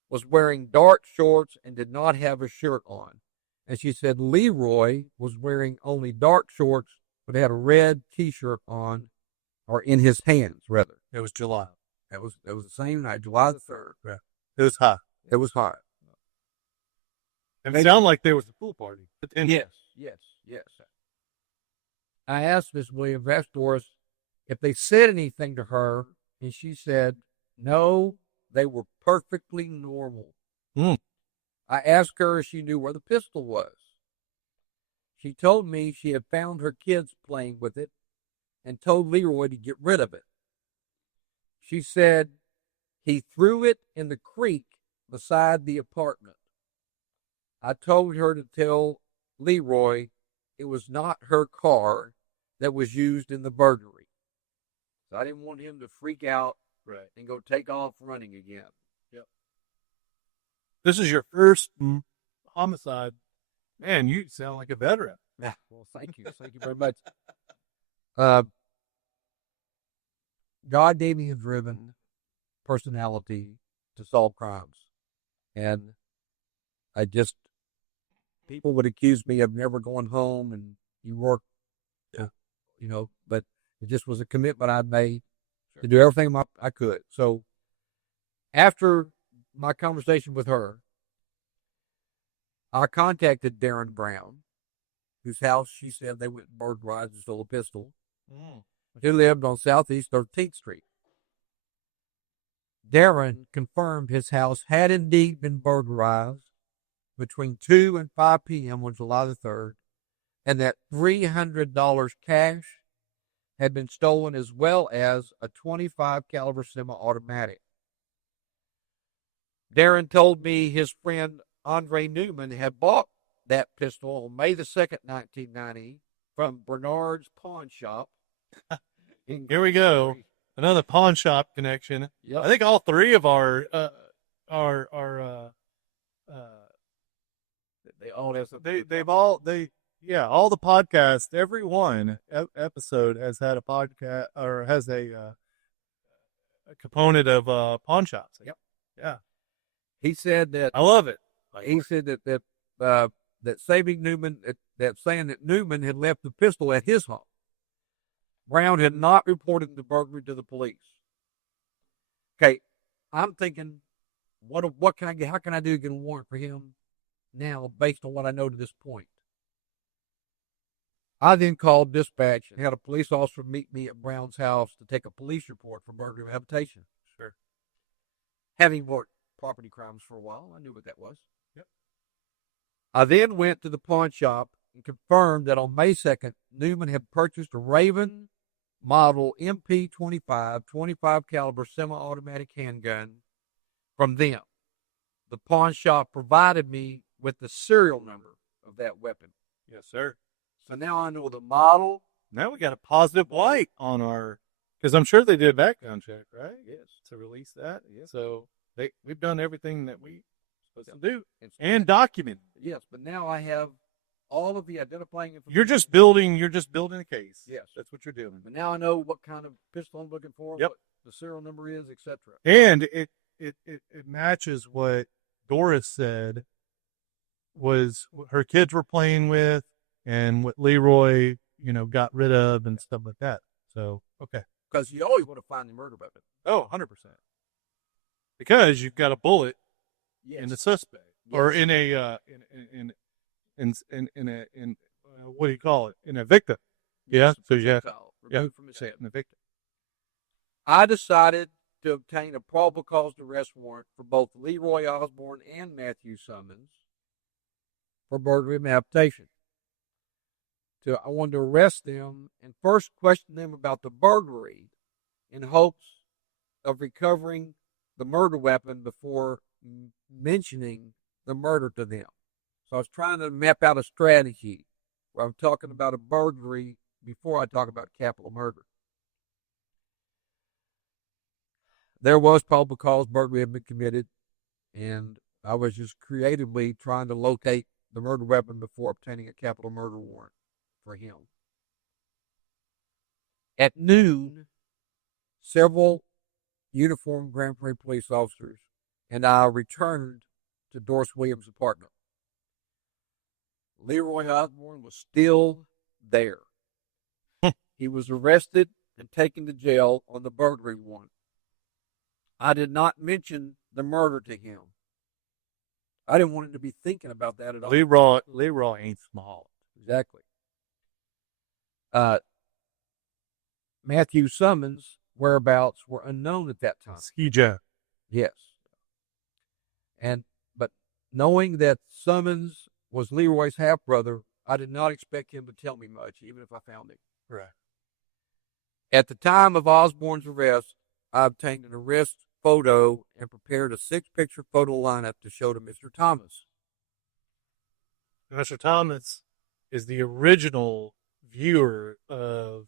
was wearing dark shorts and did not have a shirt on. And she said Leroy was wearing only dark shorts but had a red T-shirt on, or in his hands, rather. It was July. It was the same night, July the 3rd. Yeah. It was hot. It was hot. And it sounded like there was a pool party. Yes. I asked Miss Williams, asked Doris, if they said anything to her, and she said, no, they were perfectly normal. Mm. I asked her if she knew where the pistol was. She told me she had found her kids playing with it and told Leroy to get rid of it. She said he threw it in the creek beside the apartment. I told her to tell Leroy it was not her car that was used in the burglary. So I didn't want him to freak out and go take off running again. Yep. This is your first homicide. Man, you sound like a veteran. Yeah. Well, thank you. Thank you very much. God gave me a driven personality to solve crimes. And people would accuse me of never going home and you work, but it just was a commitment I'd made to do everything I could. So after my conversation with her, I contacted Darren Brown, whose house she said they went and burglarized and stole a pistol. He lived on Southeast 13th Street. Darren confirmed his house had indeed been burglarized between 2 and 5 p.m. on July the 3rd, and that $300 cash had been stolen, as well as a .25 caliber semi-automatic. Darren told me his friend Andre Newman had bought that pistol on May the 2nd, 1990, from Bernard's pawn shop. Here we go. Another pawn shop connection. Yep. I think all three of our They all have something. all the podcasts, every one episode has had a podcast or has a component of pawn shops. Yep. Yeah. He said that I love it. he said that saving Newman, that saying that Newman had left the pistol at his home. Brown had not reported the burglary to the police. Okay, I'm thinking, what can I get? How can I do to get a warrant for him now, based on what I know to this point? I then called dispatch and had a police officer meet me at Brown's house to take a police report for burglary of habitation. Sure. Having worked property crimes for a while, I knew what that was. Yep. I then went to the pawn shop and confirmed that on May 2nd, Newman had purchased a Raven model MP25 .25 caliber semi-automatic handgun from them. The pawn shop provided me with the serial number of that weapon. Yes, sir. So now I know the model. Now we got a positive light on our, because I'm sure they did a background check, right? Yes. To release that. Yes. So we've done everything that we supposed to do It's- and document. Yes, but now I have all of the identifying information. You're just building a case. Yes. That's what you're doing. But now I know what kind of pistol I'm looking for, Yep. what the serial number is, etc. And it matches what Doris said was her kids were playing with and what Leroy, got rid of and stuff like that. So, okay. Because you always want to find the murder weapon. Oh, 100%. Because you've got a bullet Yes. in the suspect or in a, what do you call it? In a victim. Yeah. So you have, removed from his head. in the victim. I decided to obtain a probable cause to arrest warrant for both Leroy Osborne and Matthew Summons for burglary of habitation. I wanted to arrest them and first question them about the burglary in hopes of recovering the murder weapon before mentioning the murder to them. So I was trying to map out a strategy where I'm talking about a burglary before I talk about capital murder. There was probable cause burglary had been committed, and I was just creatively trying to locate the murder weapon before obtaining a capital murder warrant for him. At noon, several uniformed Grand Prairie police officers and I returned to Doris Williams' apartment. Leroy Osborne was still there. He was arrested and taken to jail on the burglary warrant. I did not mention the murder to him. I didn't want him to be thinking about that at all. Leroy ain't small. Exactly. Matthew Summons' whereabouts were unknown at that time. Ski Joe. Yes. But knowing that Summons was Leroy's half-brother, I did not expect him to tell me much, even if I found him. Right. At the time of Osborne's arrest, I obtained an arrest photo and prepared a 6-picture photo lineup to show to Mr. Thomas. Mr. Thomas is the original viewer of,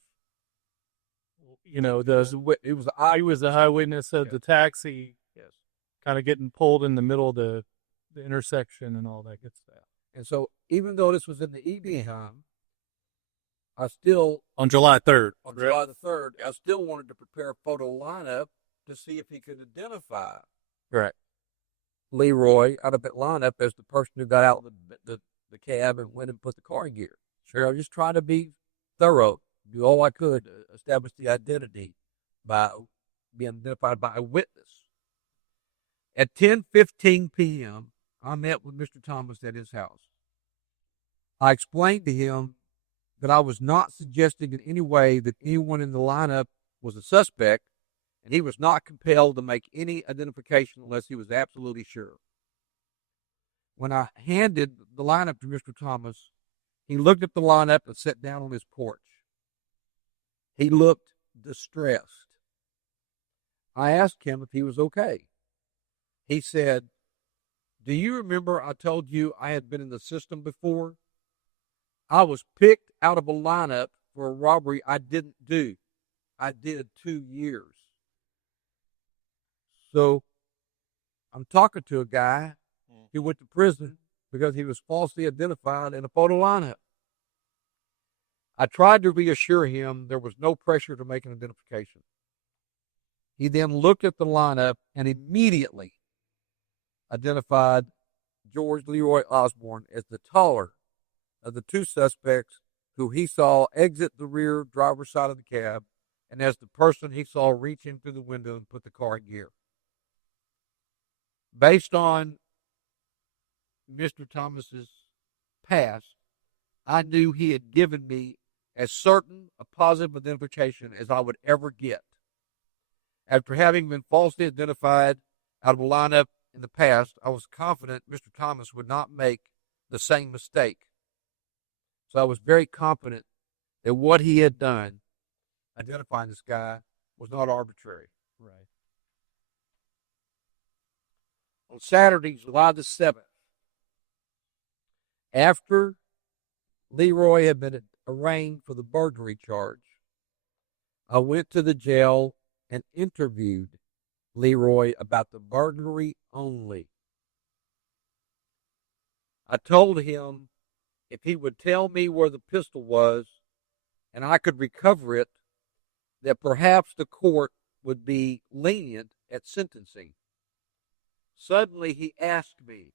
he was the eyewitness of the taxi. Yes. Kind of getting pulled in the middle of the intersection and all that good stuff. And so, even though this was in the evening time, I still, on July 3rd. on July the 3rd, I still wanted to prepare a photo lineup to see if he could identify Leroy out of that lineup as the person who got out of the cab and went and put the car in gear. Sure, I was just trying to be thorough, do all I could to establish the identity by being identified by a witness. At 10:15 p.m., I met with Mr. Thomas at his house. I explained to him that I was not suggesting in any way that anyone in the lineup was a suspect, and he was not compelled to make any identification unless he was absolutely sure. When I handed the lineup to Mr. Thomas, he looked at the lineup and sat down on his porch. He looked distressed. I asked him if he was okay. He said, "Do you remember I told you I had been in the system before? I was picked out of a lineup for a robbery I didn't do. I did 2 years. So I'm talking to a guy who went to prison because he was falsely identified in a photo lineup." I tried to reassure him there was no pressure to make an identification. He then looked at the lineup and immediately identified George Leroy Osborne as the taller of the two suspects who he saw exit the rear driver's side of the cab and as the person he saw reach in through the window and put the car in gear. Based on Mr. Thomas's past, I knew he had given me as certain a positive identification as I would ever get. After having been falsely identified out of a lineup in the past, I was confident Mr. Thomas would not make the same mistake. So I was very confident that what he had done, identifying this guy, was not arbitrary. Right. On Saturday, July the 7th, after Leroy had been arraigned for the burglary charge, I went to the jail and interviewed Leroy about the burglary only. I told him if he would tell me where the pistol was and I could recover it, that perhaps the court would be lenient at sentencing. Suddenly he asked me,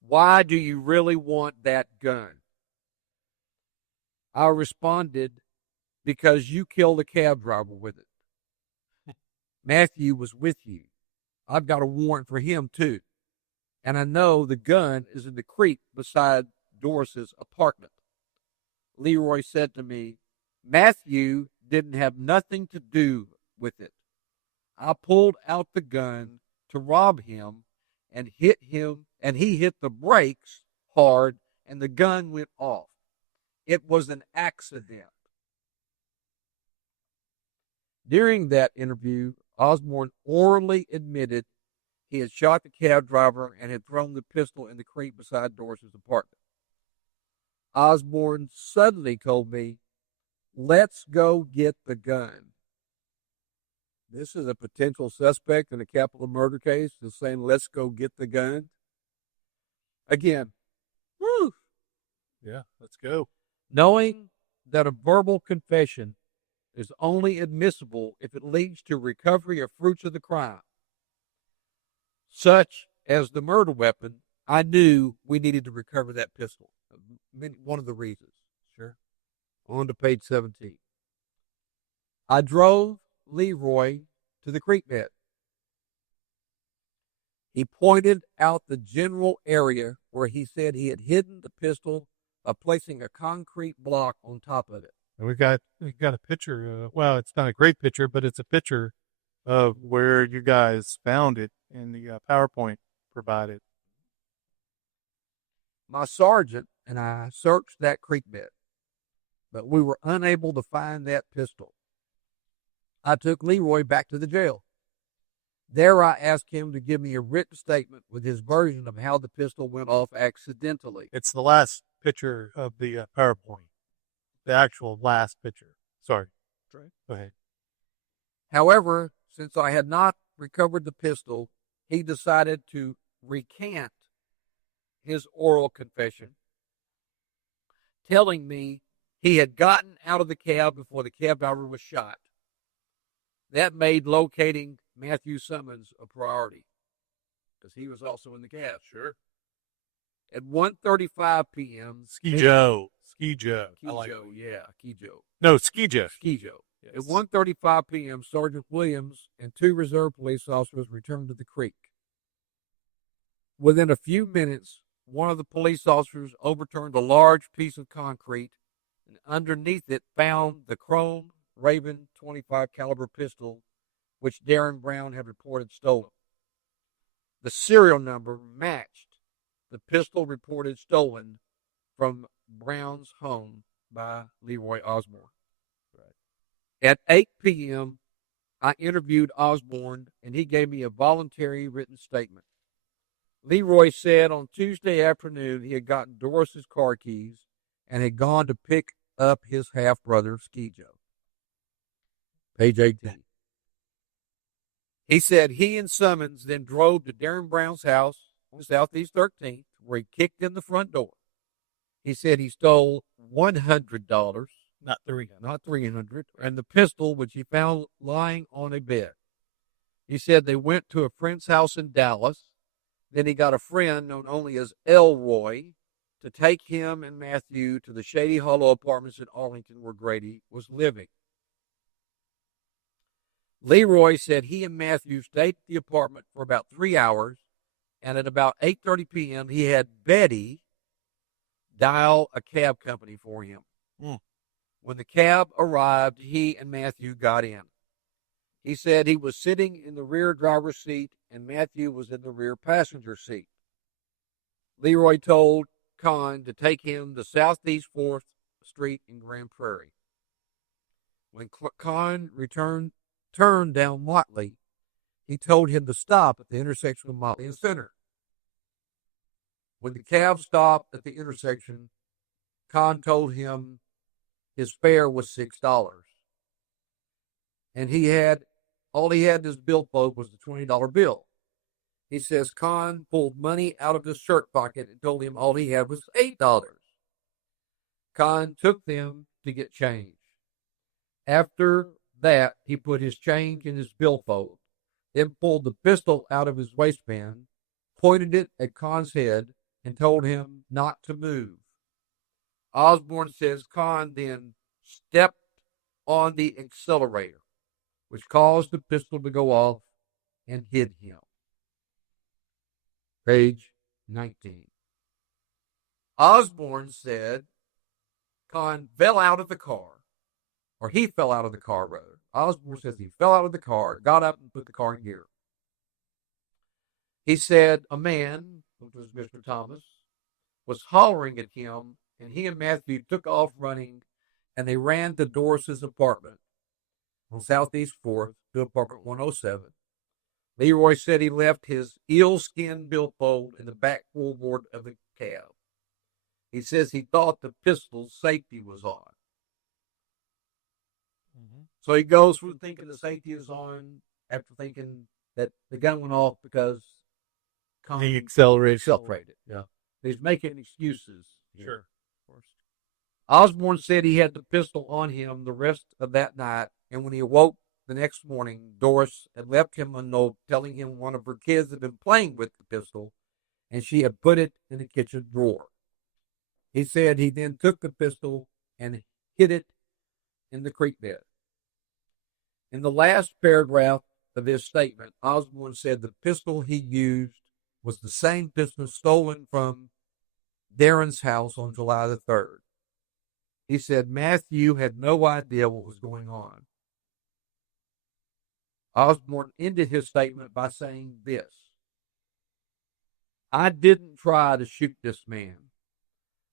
"Why do you really want that gun?" I responded, "Because you killed a cab driver with it. Matthew was with you. I've got a warrant for him too. And I know the gun is in the creek beside Doris's apartment." Leroy said to me, "Matthew didn't have nothing to do with it. I pulled out the gun to rob him and hit him, and he hit the brakes hard and the gun went off. It was an accident. During that interview, Osborne orally admitted he had shot the cab driver and had thrown the pistol in the creek beside Doris's apartment. Osborne suddenly told me, "Let's go get the gun." This is a potential suspect in a capital murder case just saying, "Let's go get the gun." Again, whew, Yeah, let's go. knowing that a verbal confession is only admissible if it leads to recovery of fruits of the crime, such as the murder weapon, I knew we needed to recover that pistol. One of the reasons. Sure. On to page 17. I drove Leroy to the creek bed. He pointed out the general area where he said he had hidden the pistol by placing a concrete block on top of it. And we got a picture. Well, it's not a great picture, but it's a picture of where you guys found it in the PowerPoint provided. My sergeant and I searched that creek bed, but we were unable to find that pistol. I took Leroy back to the jail. There I asked him to give me a written statement with his version of how the pistol went off accidentally. It's the last picture of the PowerPoint. The actual last picture. Sorry. Right. Go ahead. However, since I had not recovered the pistol, he decided to recant his oral confession, telling me he had gotten out of the cab before the cab driver was shot. That made locating Matthew Summons a priority, because he was also in the cab. Sure. At 1:35 p.m. Ski Joe. Key Joe. No, Ski Joe. Ski Joe. Yes. At 1:35 p.m., Sergeant Williams and 2 reserve police officers returned to the creek. Within a few minutes, one of the police officers overturned a large piece of concrete, and underneath it found the chrome Raven .25 caliber pistol, which Darren Brown had reported stolen. The serial number matched the pistol reported stolen from Brown's home by Leroy Osborne. Right. At 8 p.m., I interviewed Osborne, and he gave me a voluntary written statement. Leroy said on Tuesday afternoon he had gotten Doris's car keys and had gone to pick up his half-brother, Ski Joe. Page 18. He said he and Summons then drove to Darren Brown's house on Southeast 13th, where he kicked in the front door. He said he stole $100, Not $300, and the pistol, which he found lying on a bed. He said they went to a friend's house in Dallas. Then he got a friend known only as Elroy to take him and Matthew to the Shady Hollow Apartments in Arlington, where Grady was living. Leroy said he and Matthew stayed at the apartment for about 3 hours, and at about 8:30 p.m., he had Betty dial a cab company for him. When the cab arrived, he and Matthew got in. He said he was sitting in the rear driver's seat and Matthew was in the rear passenger seat. Leroy told Con to take him to Southeast 4th Street in Grand Prairie. When Con turned down Motley, he told him to stop at the intersection of Motley and Center. When the cab stopped at the intersection, Con told him his fare was $6. And all he had in his billfold was the $20 bill. He says Con pulled money out of his shirt pocket and told him all he had was $8. Con took them to get change. After that, he put his change in his billfold, then pulled the pistol out of his waistband, pointed it at Con's head, and told him not to move. Osborne says Con then stepped on the accelerator, which caused the pistol to go off and hid him. Page 19. Osborne said Con fell out of the car, or he fell out of the car, rather. Osborne says he fell out of the car, got up and put the car in gear. He said a man, which was Mr. Thomas, was hollering at him and he and Matthew took off running, and they ran to Doris's apartment on Southeast 4th to apartment 107. Leroy said he left his eel-skin billfold in the back floorboard of the cab. He says he thought the pistol's safety was on. So he goes from thinking the safety is on after thinking that the gun went off because He accelerated. Yeah. He's making excuses. Sure. Osborne said he had the pistol on him the rest of that night, and when he awoke the next morning, Doris had left him a note telling him one of her kids had been playing with the pistol, and she had put it in the kitchen drawer. He said he then took the pistol and hid it in the creek bed. In the last paragraph of his statement, Osborne said the pistol he used was the same pistol stolen from Darren's house on July the 3rd. He said Matthew had no idea what was going on. Osborne ended his statement by saying this: I didn't try to shoot this man.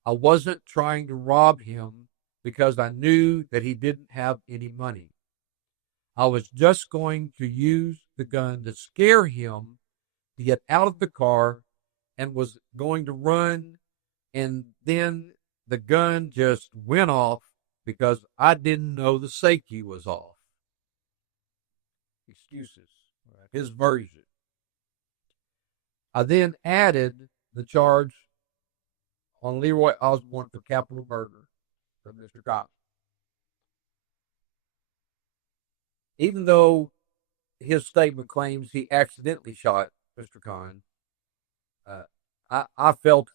I wasn't trying to rob him because I knew that he didn't have any money. I was just going to use the gun to scare him to get out of the car and was going to run, and then the gun just went off because I didn't know the safety was off. Excuses. His version. I then added the charge on Leroy Osborne for capital murder from Mr. Cox. Even though his statement claims he accidentally shot Mr. Kahn, I felt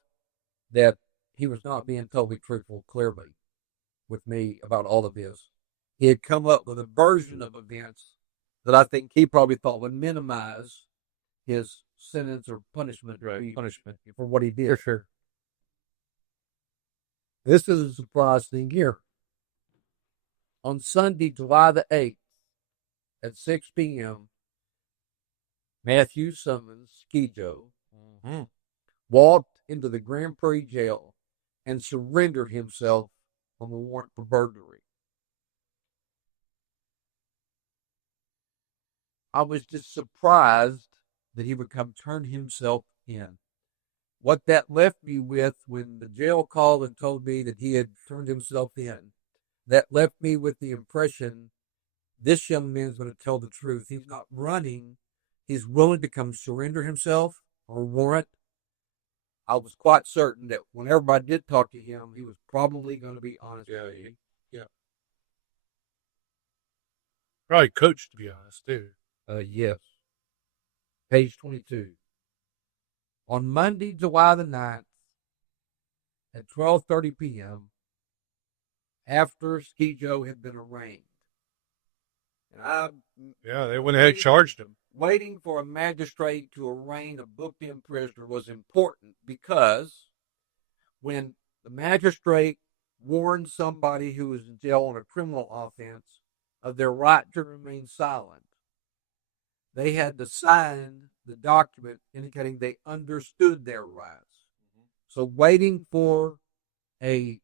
that he was not being totally truthful clearly with me about all of this. He had come up with a version of events that I think he probably thought would minimize his sentence or punishment, for what he did. For sure. This is a surprise thing here. On Sunday, July the 8th, at 6 p.m., Matthew Summons, Ski Joe, walked into the Grand Prairie jail and surrendered himself on the warrant for burglary. I was just surprised that he would come turn himself in. What that left me with when the jail called and told me that he had turned himself in, that left me with the impression this young man's going to tell the truth. He's not running. He's willing to come surrender himself or warrant. I was quite certain that whenever I did talk to him, he was probably going to be honest with me. Yeah. Probably coached, to be honest, too. Yes. Page 22. On Monday, July the 9th, at 12:30 p.m., after Ski Joe had been arraigned. And they went ahead and charged him. Waiting for a magistrate to arraign a booked-in prisoner was important because when the magistrate warned somebody who was in jail on a criminal offense of their right to remain silent, they had to sign the document indicating they understood their rights. So waiting for a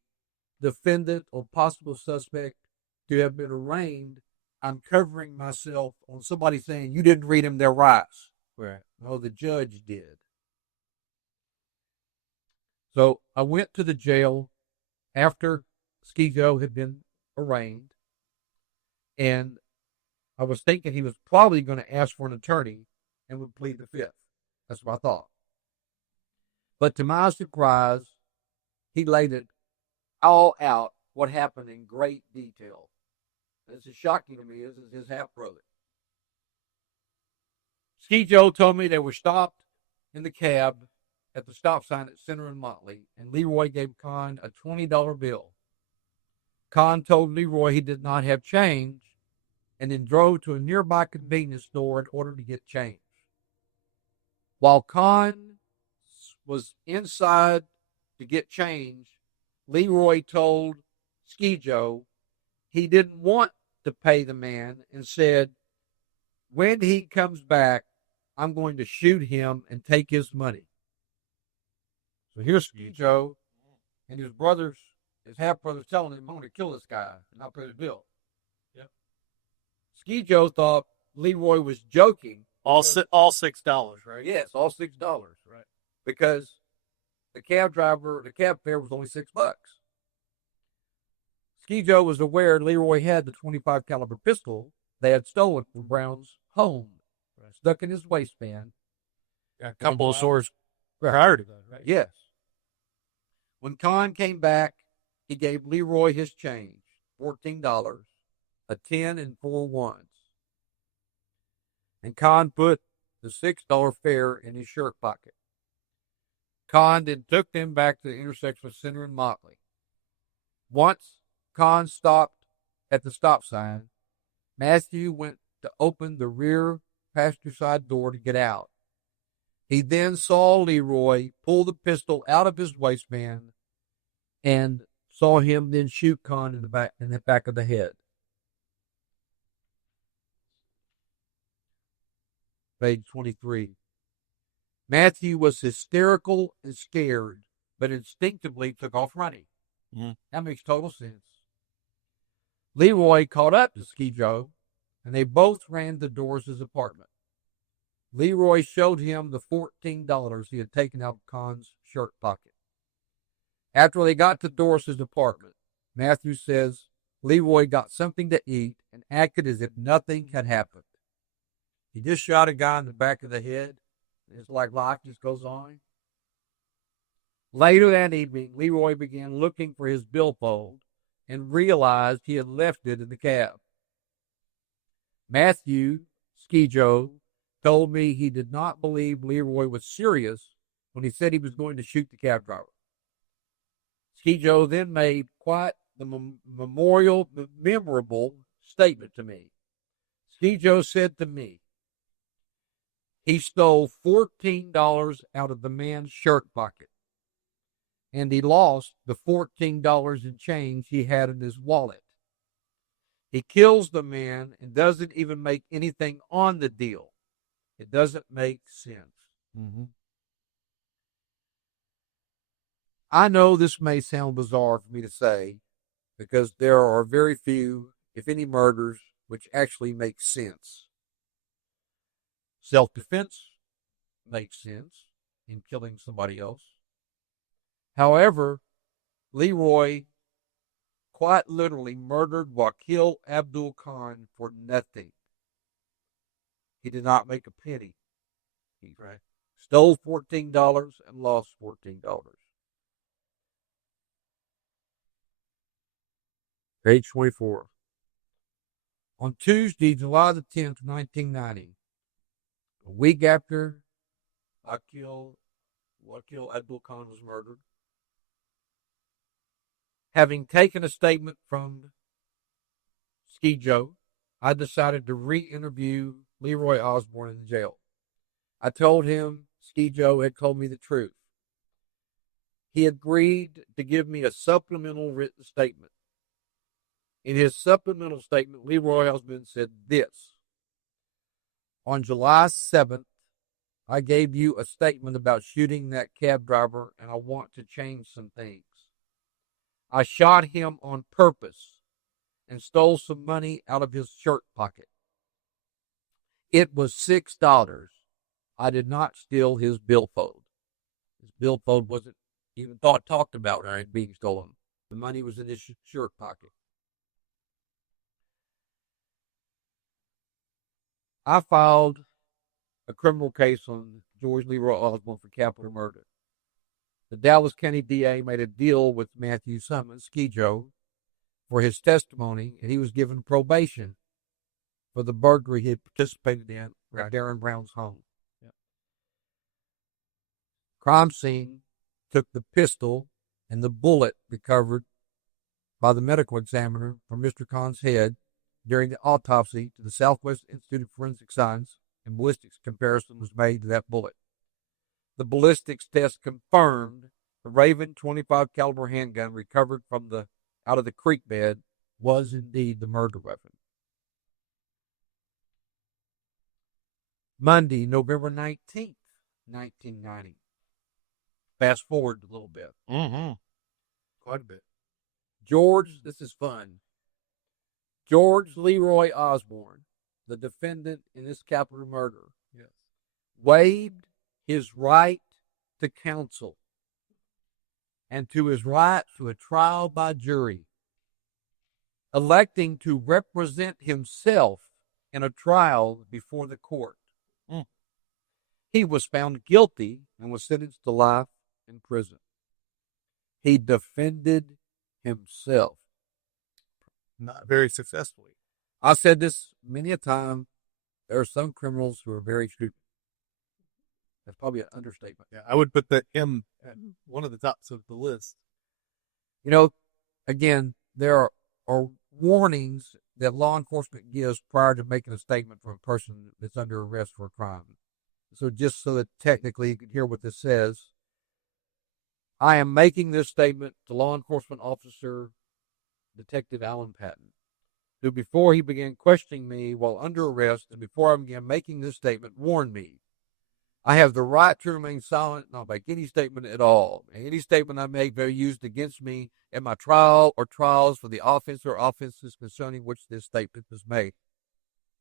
defendant or possible suspect to have been arraigned, I'm covering myself on somebody saying, you didn't read them their rights. Right. No, the judge did. So I went to the jail after Ski Joe had been arraigned, and I was thinking he was probably going to ask for an attorney and would plead the fifth. That's what I thought. But to my surprise, he laid it all out, what happened in great detail. This is shocking to me. This is his half-brother. Ski Joe told me they were stopped in the cab at the stop sign at Center and Motley, and Leroy gave Con a $20 bill. Con told Leroy he did not have change, and then drove to a nearby convenience store in order to get change. While Con was inside to get change, Leroy told Ski Joe he didn't want to pay the man and said, when he comes back, I'm going to shoot him and take his money. So here's Ski Joe and his half brothers telling him, "I'm going to kill this guy and not pay the bill." Yep. Ski Joe thought Leroy was joking. All $6, right? Yes, all $6. Right. Because the cab fare was only $6. Ski Joe was aware Leroy had the .25 caliber pistol they had stolen from Brown's home, stuck in his waistband. A couple of swords prior to that, right? Yes. When Con came back, he gave Leroy his change, $14, a 10 and 4 ones. And Con put the $6 fare in his shirt pocket. Con then took them back to the intersection of Center and Motley. Once Con stopped at the stop sign, Matthew went to open the rear passenger side door to get out. He then saw Leroy pull the pistol out of his waistband and saw him then shoot Con in the back of the head. Page 23. Matthew was hysterical and scared, but instinctively took off running. Mm-hmm. That makes total sense. Leroy caught up to Ski Joe, and they both ran to Doris's apartment. Leroy showed him the $14 he had taken out of Con's shirt pocket. After they got to Doris's apartment, Matthew says Leroy got something to eat and acted as if nothing had happened. He just shot a guy in the back of the head. It's like life just goes on. Later that evening, Leroy began looking for his billfold and realized he had left it in the cab. Matthew, Ski Joe, told me he did not believe Leroy was serious when he said he was going to shoot the cab driver. Ski Joe then made quite the memorable statement to me. Ski Joe said to me, he stole $14 out of the man's shirt pocket, and he lost the $14 in change he had in his wallet. He kills the man and doesn't even make anything on the deal. It doesn't make sense. Mm-hmm. I know this may sound bizarre for me to say, because there are very few, if any, murders which actually make sense. Self-defense makes sense in killing somebody else. However, Leroy quite literally murdered Wakil Abdul Khan for nothing. He did not make a penny. He stole $14 and lost $14. Page 24. On Tuesday, July the 10th, 1990, a week after Wakil Abdul Khan was murdered, having taken a statement from Ski Joe, I decided to re-interview Leroy Osborne in the jail. I told him Ski Joe had told me the truth. He agreed to give me a supplemental written statement. In his supplemental statement, Leroy Osborne said this: on July 7th, I gave you a statement about shooting that cab driver, and I want to change some things. I shot him on purpose and stole some money out of his shirt pocket. It was $6. I did not steal his billfold. His billfold wasn't even talked about being stolen. The money was in his shirt pocket. I filed a criminal case on George Leroy Osborne for capital murder. The Dallas County DA made a deal with Matthew Summons, Ski Joe, for his testimony, and he was given probation for the burglary he had participated in at Darren Brown's home. Yep. Crime scene took the pistol and the bullet recovered by the medical examiner from Mr. Khan's head during the autopsy to the Southwest Institute of Forensic Science, and ballistics comparison was made to that bullet. The ballistics test confirmed the Raven .25 caliber handgun recovered out of the creek bed was indeed the murder weapon. Monday, November 19th, 1990. Fast forward a little bit. Mm-hmm. Quite a bit. George, this is fun. George Leroy Osborne, the defendant in this capital murder, Yes. waived his right to counsel and to his right to a trial by jury, electing to represent himself in a trial before the court. Mm. He was found guilty and was sentenced to life in prison. He defended himself. Not very successfully. I said this many a time. There are some criminals who are very stupid. That's probably an understatement. Yeah, I would put him at one of the tops of the list. You know, again, there are warnings that law enforcement gives prior to making a statement from a person that's under arrest for a crime. So just so that technically you can hear what this says, I am making this statement to law enforcement officer Detective Alan Patton, who before he began questioning me while under arrest and before I began making this statement warned me. I have the right to remain silent and not make any statement at all. Any statement I make may be used against me at my trial or trials for the offense or offenses concerning which this statement is made.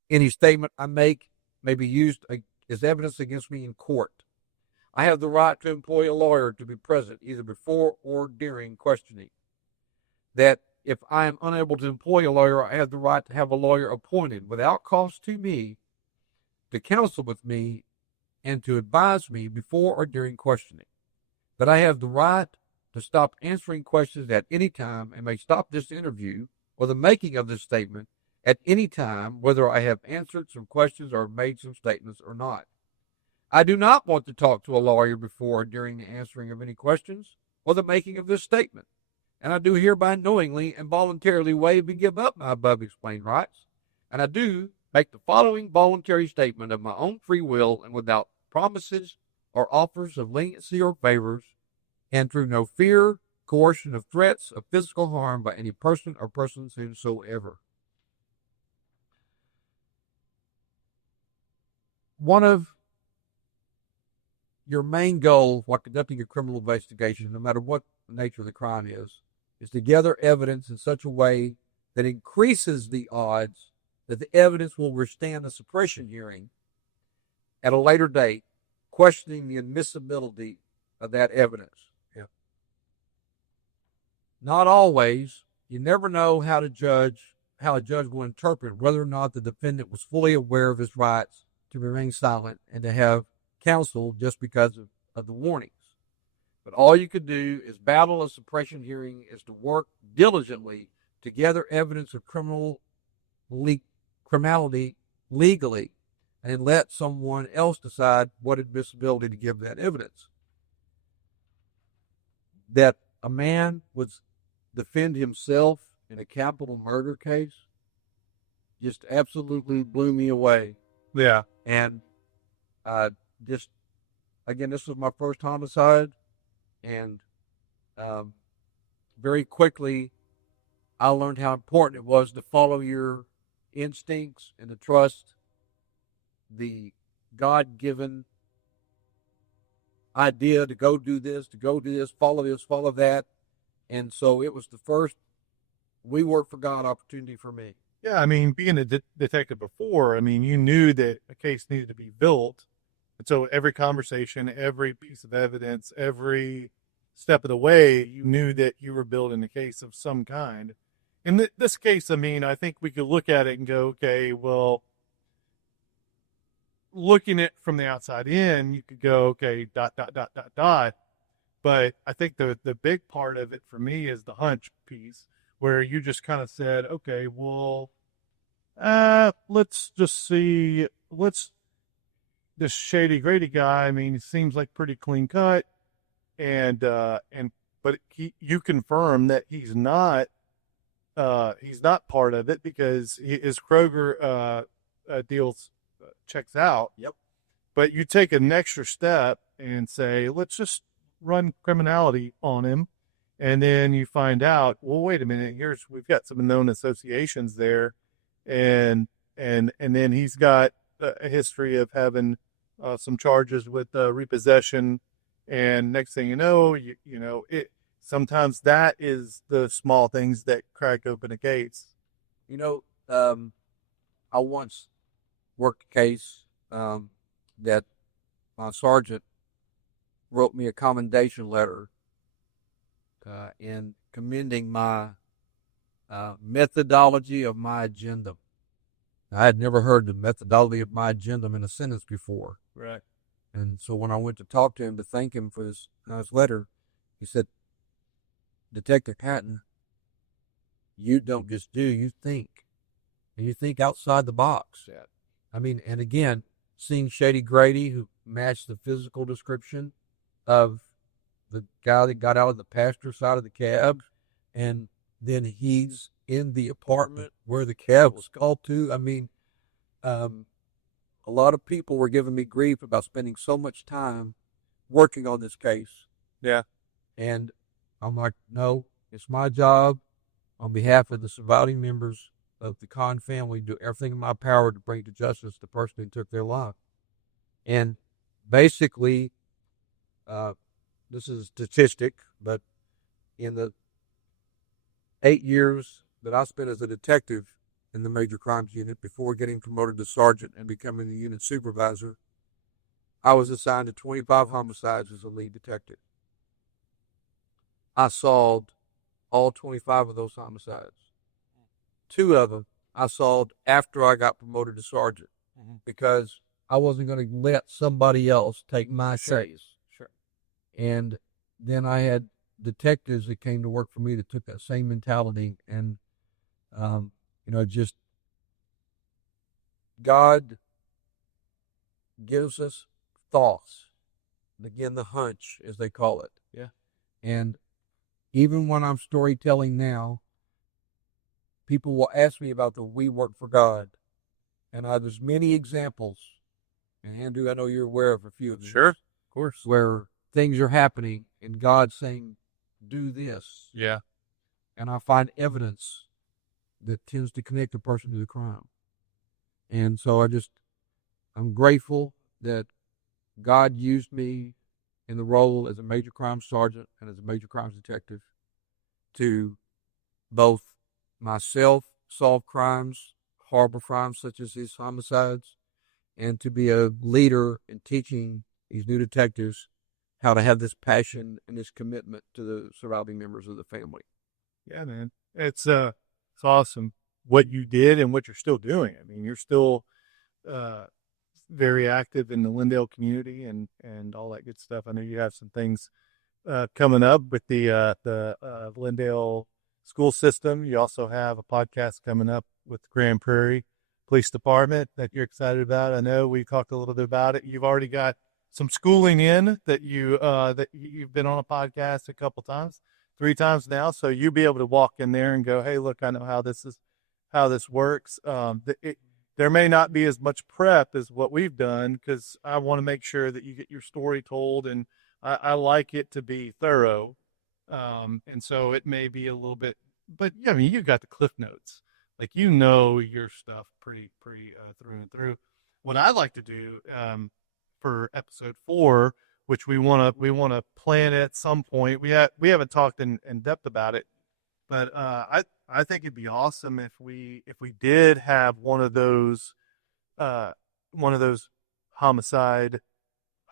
Any statement I make may be used as evidence against me in court. I have the right to employ a lawyer to be present either before or during questioning. That if I am unable to employ a lawyer, I have the right to have a lawyer appointed without cost to me to counsel with me and to advise me before or during questioning. That I have the right to stop answering questions at any time and may stop this interview or the making of this statement at any time, whether I have answered some questions or made some statements or not. I do not want to talk to a lawyer before or during the answering of any questions or the making of this statement, and I do hereby knowingly and voluntarily waive and give up my above explained rights, and I do make the following voluntary statement of my own free will and without promises or offers of leniency or favors, and through no fear, coercion of threats of physical harm by any person or persons whomsoever. One of your main goals while conducting a criminal investigation, no matter what the nature of the crime is to gather evidence in such a way that increases the odds that the evidence will withstand a suppression hearing at a later date, questioning the admissibility of that evidence. Yeah. Not always. You never know how a judge will interpret whether or not the defendant was fully aware of his rights to remain silent and to have counsel just because of the warnings. But all you could do is battle a suppression hearing is to work diligently to gather evidence of criminality legally and let someone else decide what admissibility to give that evidence. That a man would defend himself in a capital murder case just absolutely blew me away. Yeah. And this was my first homicide, and very quickly I learned how important it was to follow your instincts and to trust the God-given idea to go do this, follow that. And so it was the first we work for God opportunity for me. Yeah, I mean, being a detective before, I mean, you knew that a case needed to be built. And so every conversation, every piece of evidence, every step of the way, you knew that you were building a case of some kind. In this case, I mean, I think we could look at it and go, okay, well, looking at it from the outside in, you could go, okay, ... But I think the big part of it for me is the hunch piece, where you just kind of said, okay, well, let's just see, this Shady Grady guy, I mean, he seems like pretty clean cut, but you confirm that he's not part of it because his Kroger deals checks out. Yep. But you take an extra step and say, let's just run criminality on him. And then you find out, well, wait a minute, we've got some known associations there. And then he's got a history of having some charges with repossession. And next thing you know, sometimes that is the small things that crack open a case. You know, I once worked a case that my sergeant wrote me a commendation letter in commending my methodology of my agenda. I had never heard the methodology of my agenda in a sentence before. Right. And so when I went to talk to him to thank him for his nice letter, he said, Detective Patton, you don't just do, you think. And you think outside the box. Yeah. I mean, and again, seeing Shady Grady, who matched the physical description of the guy that got out of the passenger side of the cab, and then he's in the apartment where the cab was called to. I mean, a lot of people were giving me grief about spending so much time working on this case. Yeah. And I'm like, no, it's my job on behalf of the surviving members of the Khan family, do everything in my power to bring to justice the person who took their life. And basically, this is a statistic, but in the 8 years that I spent as a detective in the Major Crimes Unit before getting promoted to sergeant and becoming the unit supervisor, I was assigned to 25 homicides as a lead detective. I solved all 25 of those homicides. 2 of them I solved after I got promoted to sergeant because I wasn't going to let somebody else take my case. Sure. And then I had detectives that came to work for me that took that same mentality. And, just God gives us thoughts. Again, the hunch, as they call it. Yeah. And even when I'm storytelling now, people will ask me about the We Work for God. And there's many examples. And Andrew, I know you're aware of a few of them. Sure. Of course. Where things are happening and God's saying, do this. Yeah. And I find evidence that tends to connect a person to the crime. And so I'm grateful that God used me in the role as a major crime sergeant and as a major crimes detective to both myself solve crimes, horrible crimes such as these homicides, and to be a leader in teaching these new detectives how to have this passion and this commitment to the surviving members of the family. Yeah, man. It's awesome what you did and what you're still doing. I mean, you're still very active in the Lindale community and all that good stuff. I know you have some things coming up with the Lindale school system. You also have a podcast coming up with the Grand Prairie Police Department that you're excited about. I know we talked a little bit about it. You've already got some schooling in that you've been on a podcast a couple times, 3 times now. So you'll be able to walk in there and go, hey, look, I know how this works. There may not be as much prep as what we've done because I want to make sure that you get your story told, and I like it to be thorough. And so it may be a little bit, but yeah, I mean, you've got the Cliff Notes, like your stuff pretty through and through. What I'd like to do for episode 4, which we want to plan at some point. We haven't talked in depth about it, but I think it'd be awesome if we did have one of those homicides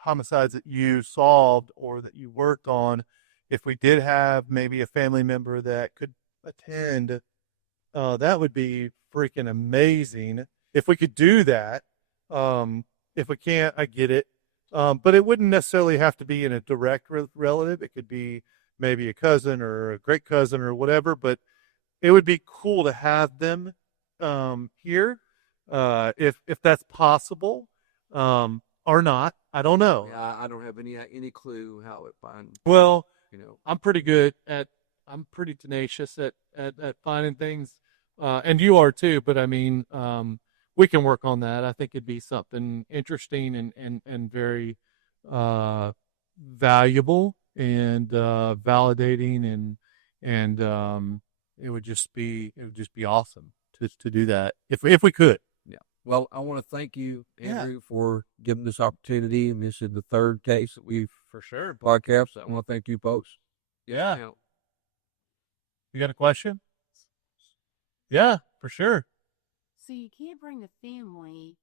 that you solved or that you worked on. If we did have maybe a family member that could attend, that would be freaking amazing. If we could do that, if we can't, I get it. But it wouldn't necessarily have to be in a direct relative. It could be maybe a cousin or a great cousin or whatever, but it would be cool to have them here, if that's possible, or not. I don't know. Yeah, I don't have any clue how it finds. Well, I'm pretty tenacious at finding things, and you are too. But I mean, we can work on that. I think it'd be something interesting and very valuable and validating and it would just be awesome to do that if we could. Yeah. Well, I want to thank you, Andrew, for giving this opportunity. And this is the 3rd case that we've For sure. podcast. I want to thank you folks. Yeah. You got a question? Yeah, for sure. So you can't bring the family,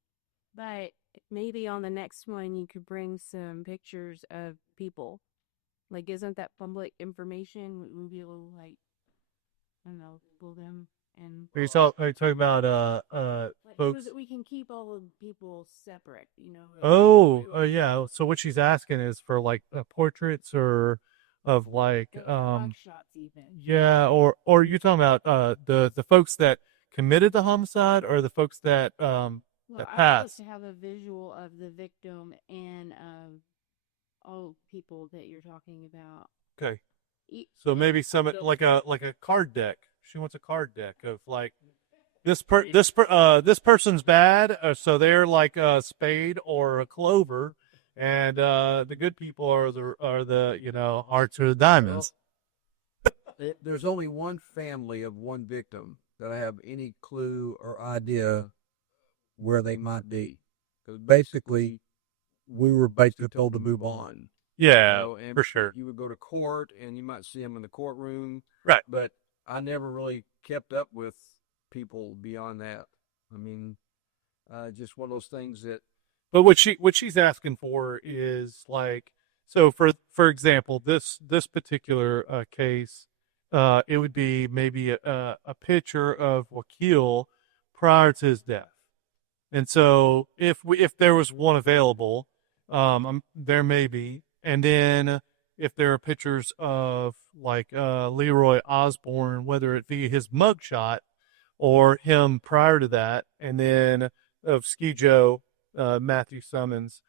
but maybe on the next one you could bring some pictures of people. Like, isn't that public information? We'd be able to, like, I don't know, pull them and Are you talking about like, so folks? that we can keep all of the people separate, Yeah. So what she's asking is for like portraits or of like mug shots even. yeah, or you're talking about the folks that committed the homicide or the folks that Well, that I'd like passed. to have a visual of the victim and all people that you're talking about. Okay. E- So maybe some like a card deck. She wants a card deck of like this person's bad, so they're like a spade or a clover, and the good people are the hearts or the diamonds. There's only one family of one victim that I have any clue or idea where they might be. Because basically, we were basically told to move on. Yeah, And for sure. You would go to court, and you might see them in the courtroom. Right. But I never really kept up with people beyond that. I mean, just one of those things that. But what she's asking for is like, so for example, this particular case, it would be maybe a picture of Wakil prior to his death. And so if there was one available, there may be, and then if there are pictures of like Leroy Osborne, whether it be his mugshot or him prior to that, and then of Ski Joe, Matthew Summons,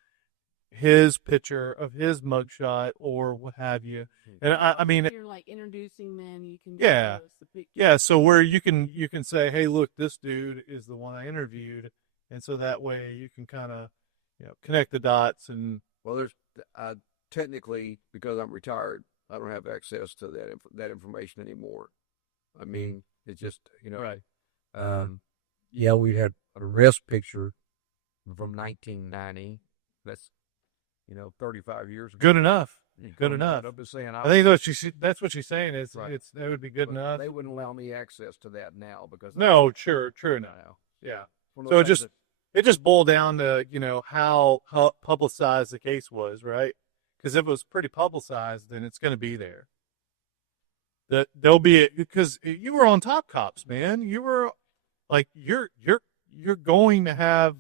his picture of his mugshot or what have you. And I mean, if you're like introducing them, you can yeah, post the picture. yeah. So where you can say, hey, look, this dude is the one I interviewed, and so that way you can kind of connect the dots. And well, there's technically, because I'm retired, I don't have access to that information anymore. I mean, it's just right. Yeah, we had an arrest picture from 1990. That's 35 years ago. Good enough. Good enough. I'm just saying. I think that's what she's saying is right. That would be good enough. They wouldn't allow me access to that now because no, true now. Yeah. So it just boiled down to how publicized the case was, right? Because if it was pretty publicized, then it's going to be there. That there'll be because you were on Top Cops, man. You were like you're going to have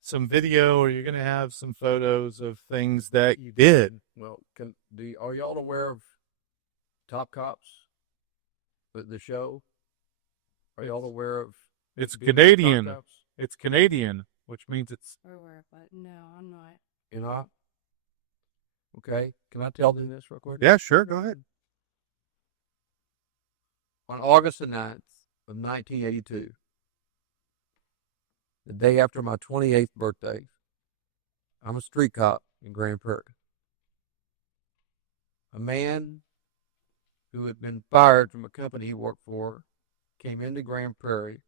some video or you're going to have some photos of things that you did. Well, are y'all aware of Top Cops? The show? Are y'all aware of? It's Canadian. It's Canadian, which means it's. Or where, but no, I'm not. You're not? Okay. Can I tell them this real quick? Yeah, sure. Go ahead. On August the 9th of 1982, the day after my 28th birthday, I'm a street cop in Grand Prairie. A man who had been fired from a company he worked for came into Grand Prairie,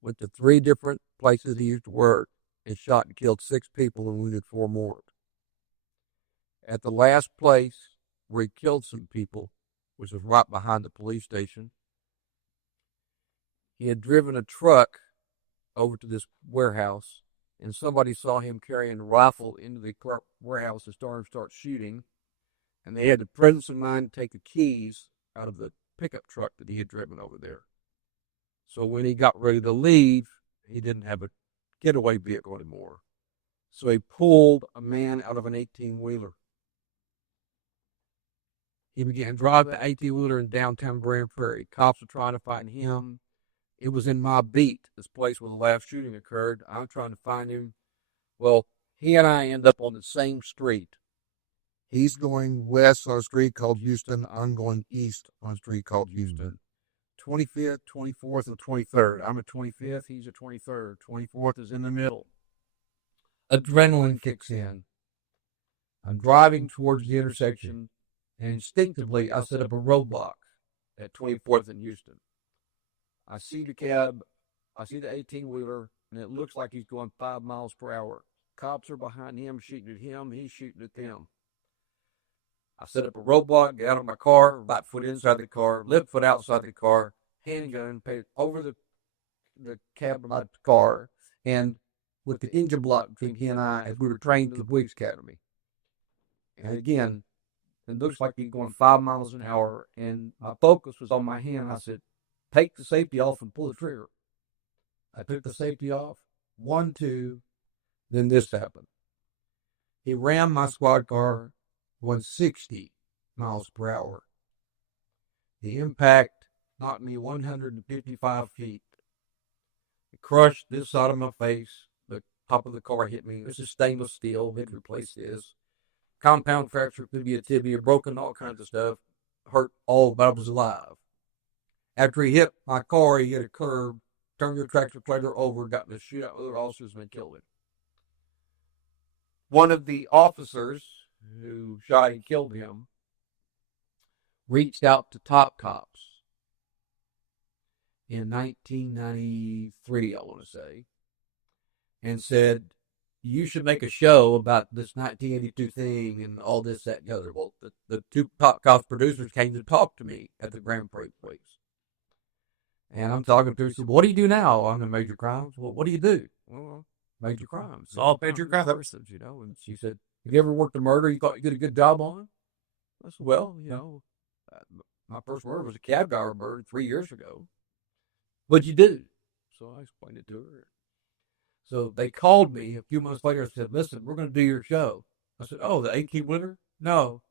went to 3 different places he used to work, and shot and killed 6 people and wounded 4 more. At the last place where he killed some people, which was right behind the police station, he had driven a truck over to this warehouse, and somebody saw him carrying a rifle into the warehouse and start shooting, and they had the presence of mind to take the keys out of the pickup truck that he had driven over there. So when he got ready to leave, he didn't have a getaway vehicle anymore. So he pulled a man out of an 18-wheeler. He began driving the 18-wheeler in downtown Grand Prairie. Cops were trying to find him. It was in my beat, this place where the last shooting occurred. I'm trying to find him. Well, he and I end up on the same street. He's going west on a street called Houston. I'm going east on a street called Houston. 25th, 24th, and 23rd. I'm at 25th. He's at 23rd. 24th is in the middle. Adrenaline kicks in. I'm driving towards the intersection, and instinctively I set up a roadblock at 24th and Houston. I see the cab, I see the 18-wheeler, and it looks like he's going 5 miles per hour. Cops are behind him, shooting at him, he's shooting at them. I set up a roadblock, get out of my car, right foot inside the car, left foot outside the car, handgun, paid over the cab of my car, and with the engine block between he and I as we were trained to the police academy. And again, it looks like he's going 5 miles an hour, and my focus was on my hand. I said, take the safety off and pull the trigger. I took the safety off, 1, 2, then this happened. He rammed my squad car 160 miles per hour. The impact knocked me 155 feet. It crushed this side of my face. The top of the car hit me. This is stainless steel. They'd replaced this. Compound fracture, could be a tibia, broken, all kinds of stuff. Hurt all, but I was alive. After he hit my car, he hit a curb, turned the tractor trailer over, got in a shootout with other officers, and killed him. One of the officers who shot and killed him reached out to top cops in 1993, I want to say, and said, you should make a show about this 1982 thing and all this, that, and the other. Well, the two top cops producers came to talk to me at the Grand Prairie Police. And I'm talking to her, said, what do you do now on the major crimes? Well, what do you do? Well, major crimes. Solve major crimes, you know. And she said, have you ever worked a murder you thought you did a good job on? I said, well, you know, my first murder was a cab driver murder 3 years ago. What'd you do? So I explained it to her. So they called me a few months later and said, listen, we're going to do your show. I said, oh, the 18 winner? No.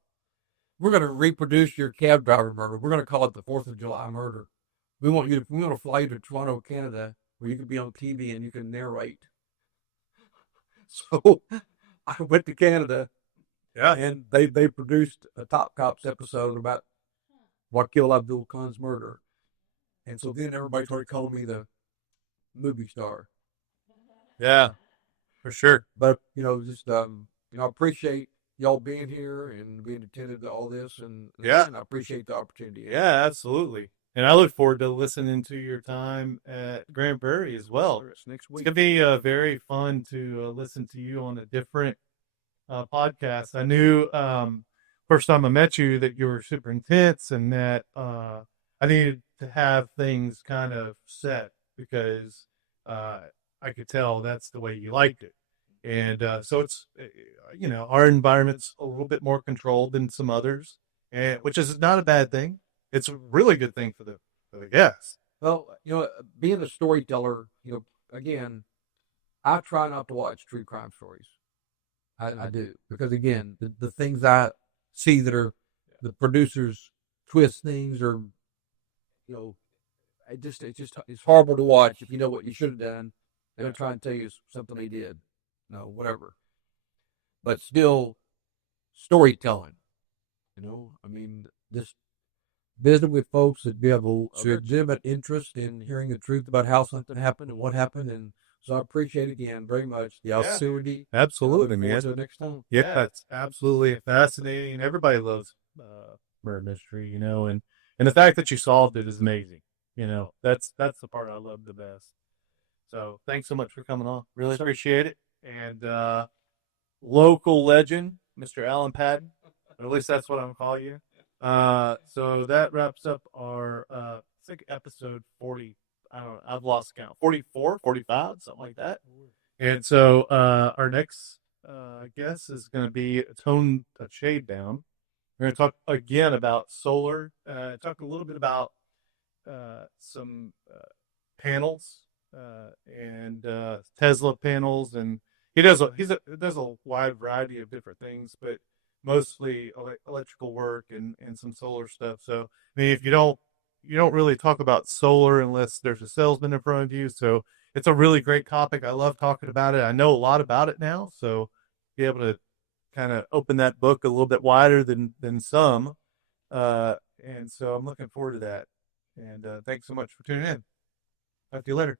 We're going to reproduce your cab driver murder. We're going to call it the 4th of July murder. We want to fly you to Toronto, Canada, where you can be on TV and you can narrate. So I went to Canada, and they produced a Top Cops episode about what killed Abdul Khan's murder. And so then everybody started calling me the movie star. Yeah, for sure. But, you know, just, I appreciate y'all being here and being attentive to all this. And Yeah. I appreciate the opportunity. Yeah, absolutely. And I look forward to listening to your time at Grand Prairie as well. It's next It's week. going to be very fun to listen to you on a different podcast. I knew first time I met you that you were super intense and that I needed to have things kind of set because I could tell that's the way you liked it. And so it's, our environment's a little bit more controlled than some others, which is not a bad thing. It's a really good thing for the guests. Well, being a storyteller, again, I try not to watch true crime stories. I do. Because, again, the things I see that are the producers twist things or, it's horrible to watch if you know what you should have done. They're going to try and tell you something they did. Whatever. But still, storytelling. This visiting with folks that have a legitimate interest in hearing the truth about how something happened and what happened. And so I appreciate again very much the opportunity. Absolutely, man. Until next time. Yeah, it's absolutely fascinating. Everybody loves murder mystery, and the fact that you solved it is amazing. That's the part I love the best. So thanks so much for coming on. Really appreciate it. And local legend, Mr. Alan Patton, or at least that's what I'm gonna call you. So that wraps up our I think episode 40. I don't know, I've lost count. 44, 45, something like that. And so our next guest is going to be Tone a Shade Down. We're going to talk again about solar, talk a little bit about some panels and Tesla panels, and he does a wide variety of different things, but mostly electrical work and some solar stuff. So I mean, if you don't really talk about solar unless there's a salesman in front of you. So it's a really great topic. I love talking about it. I know a lot about it now, so be able to kind of open that book a little bit wider than some. And so I'm looking forward to that. And thanks so much for tuning in. Talk to you later.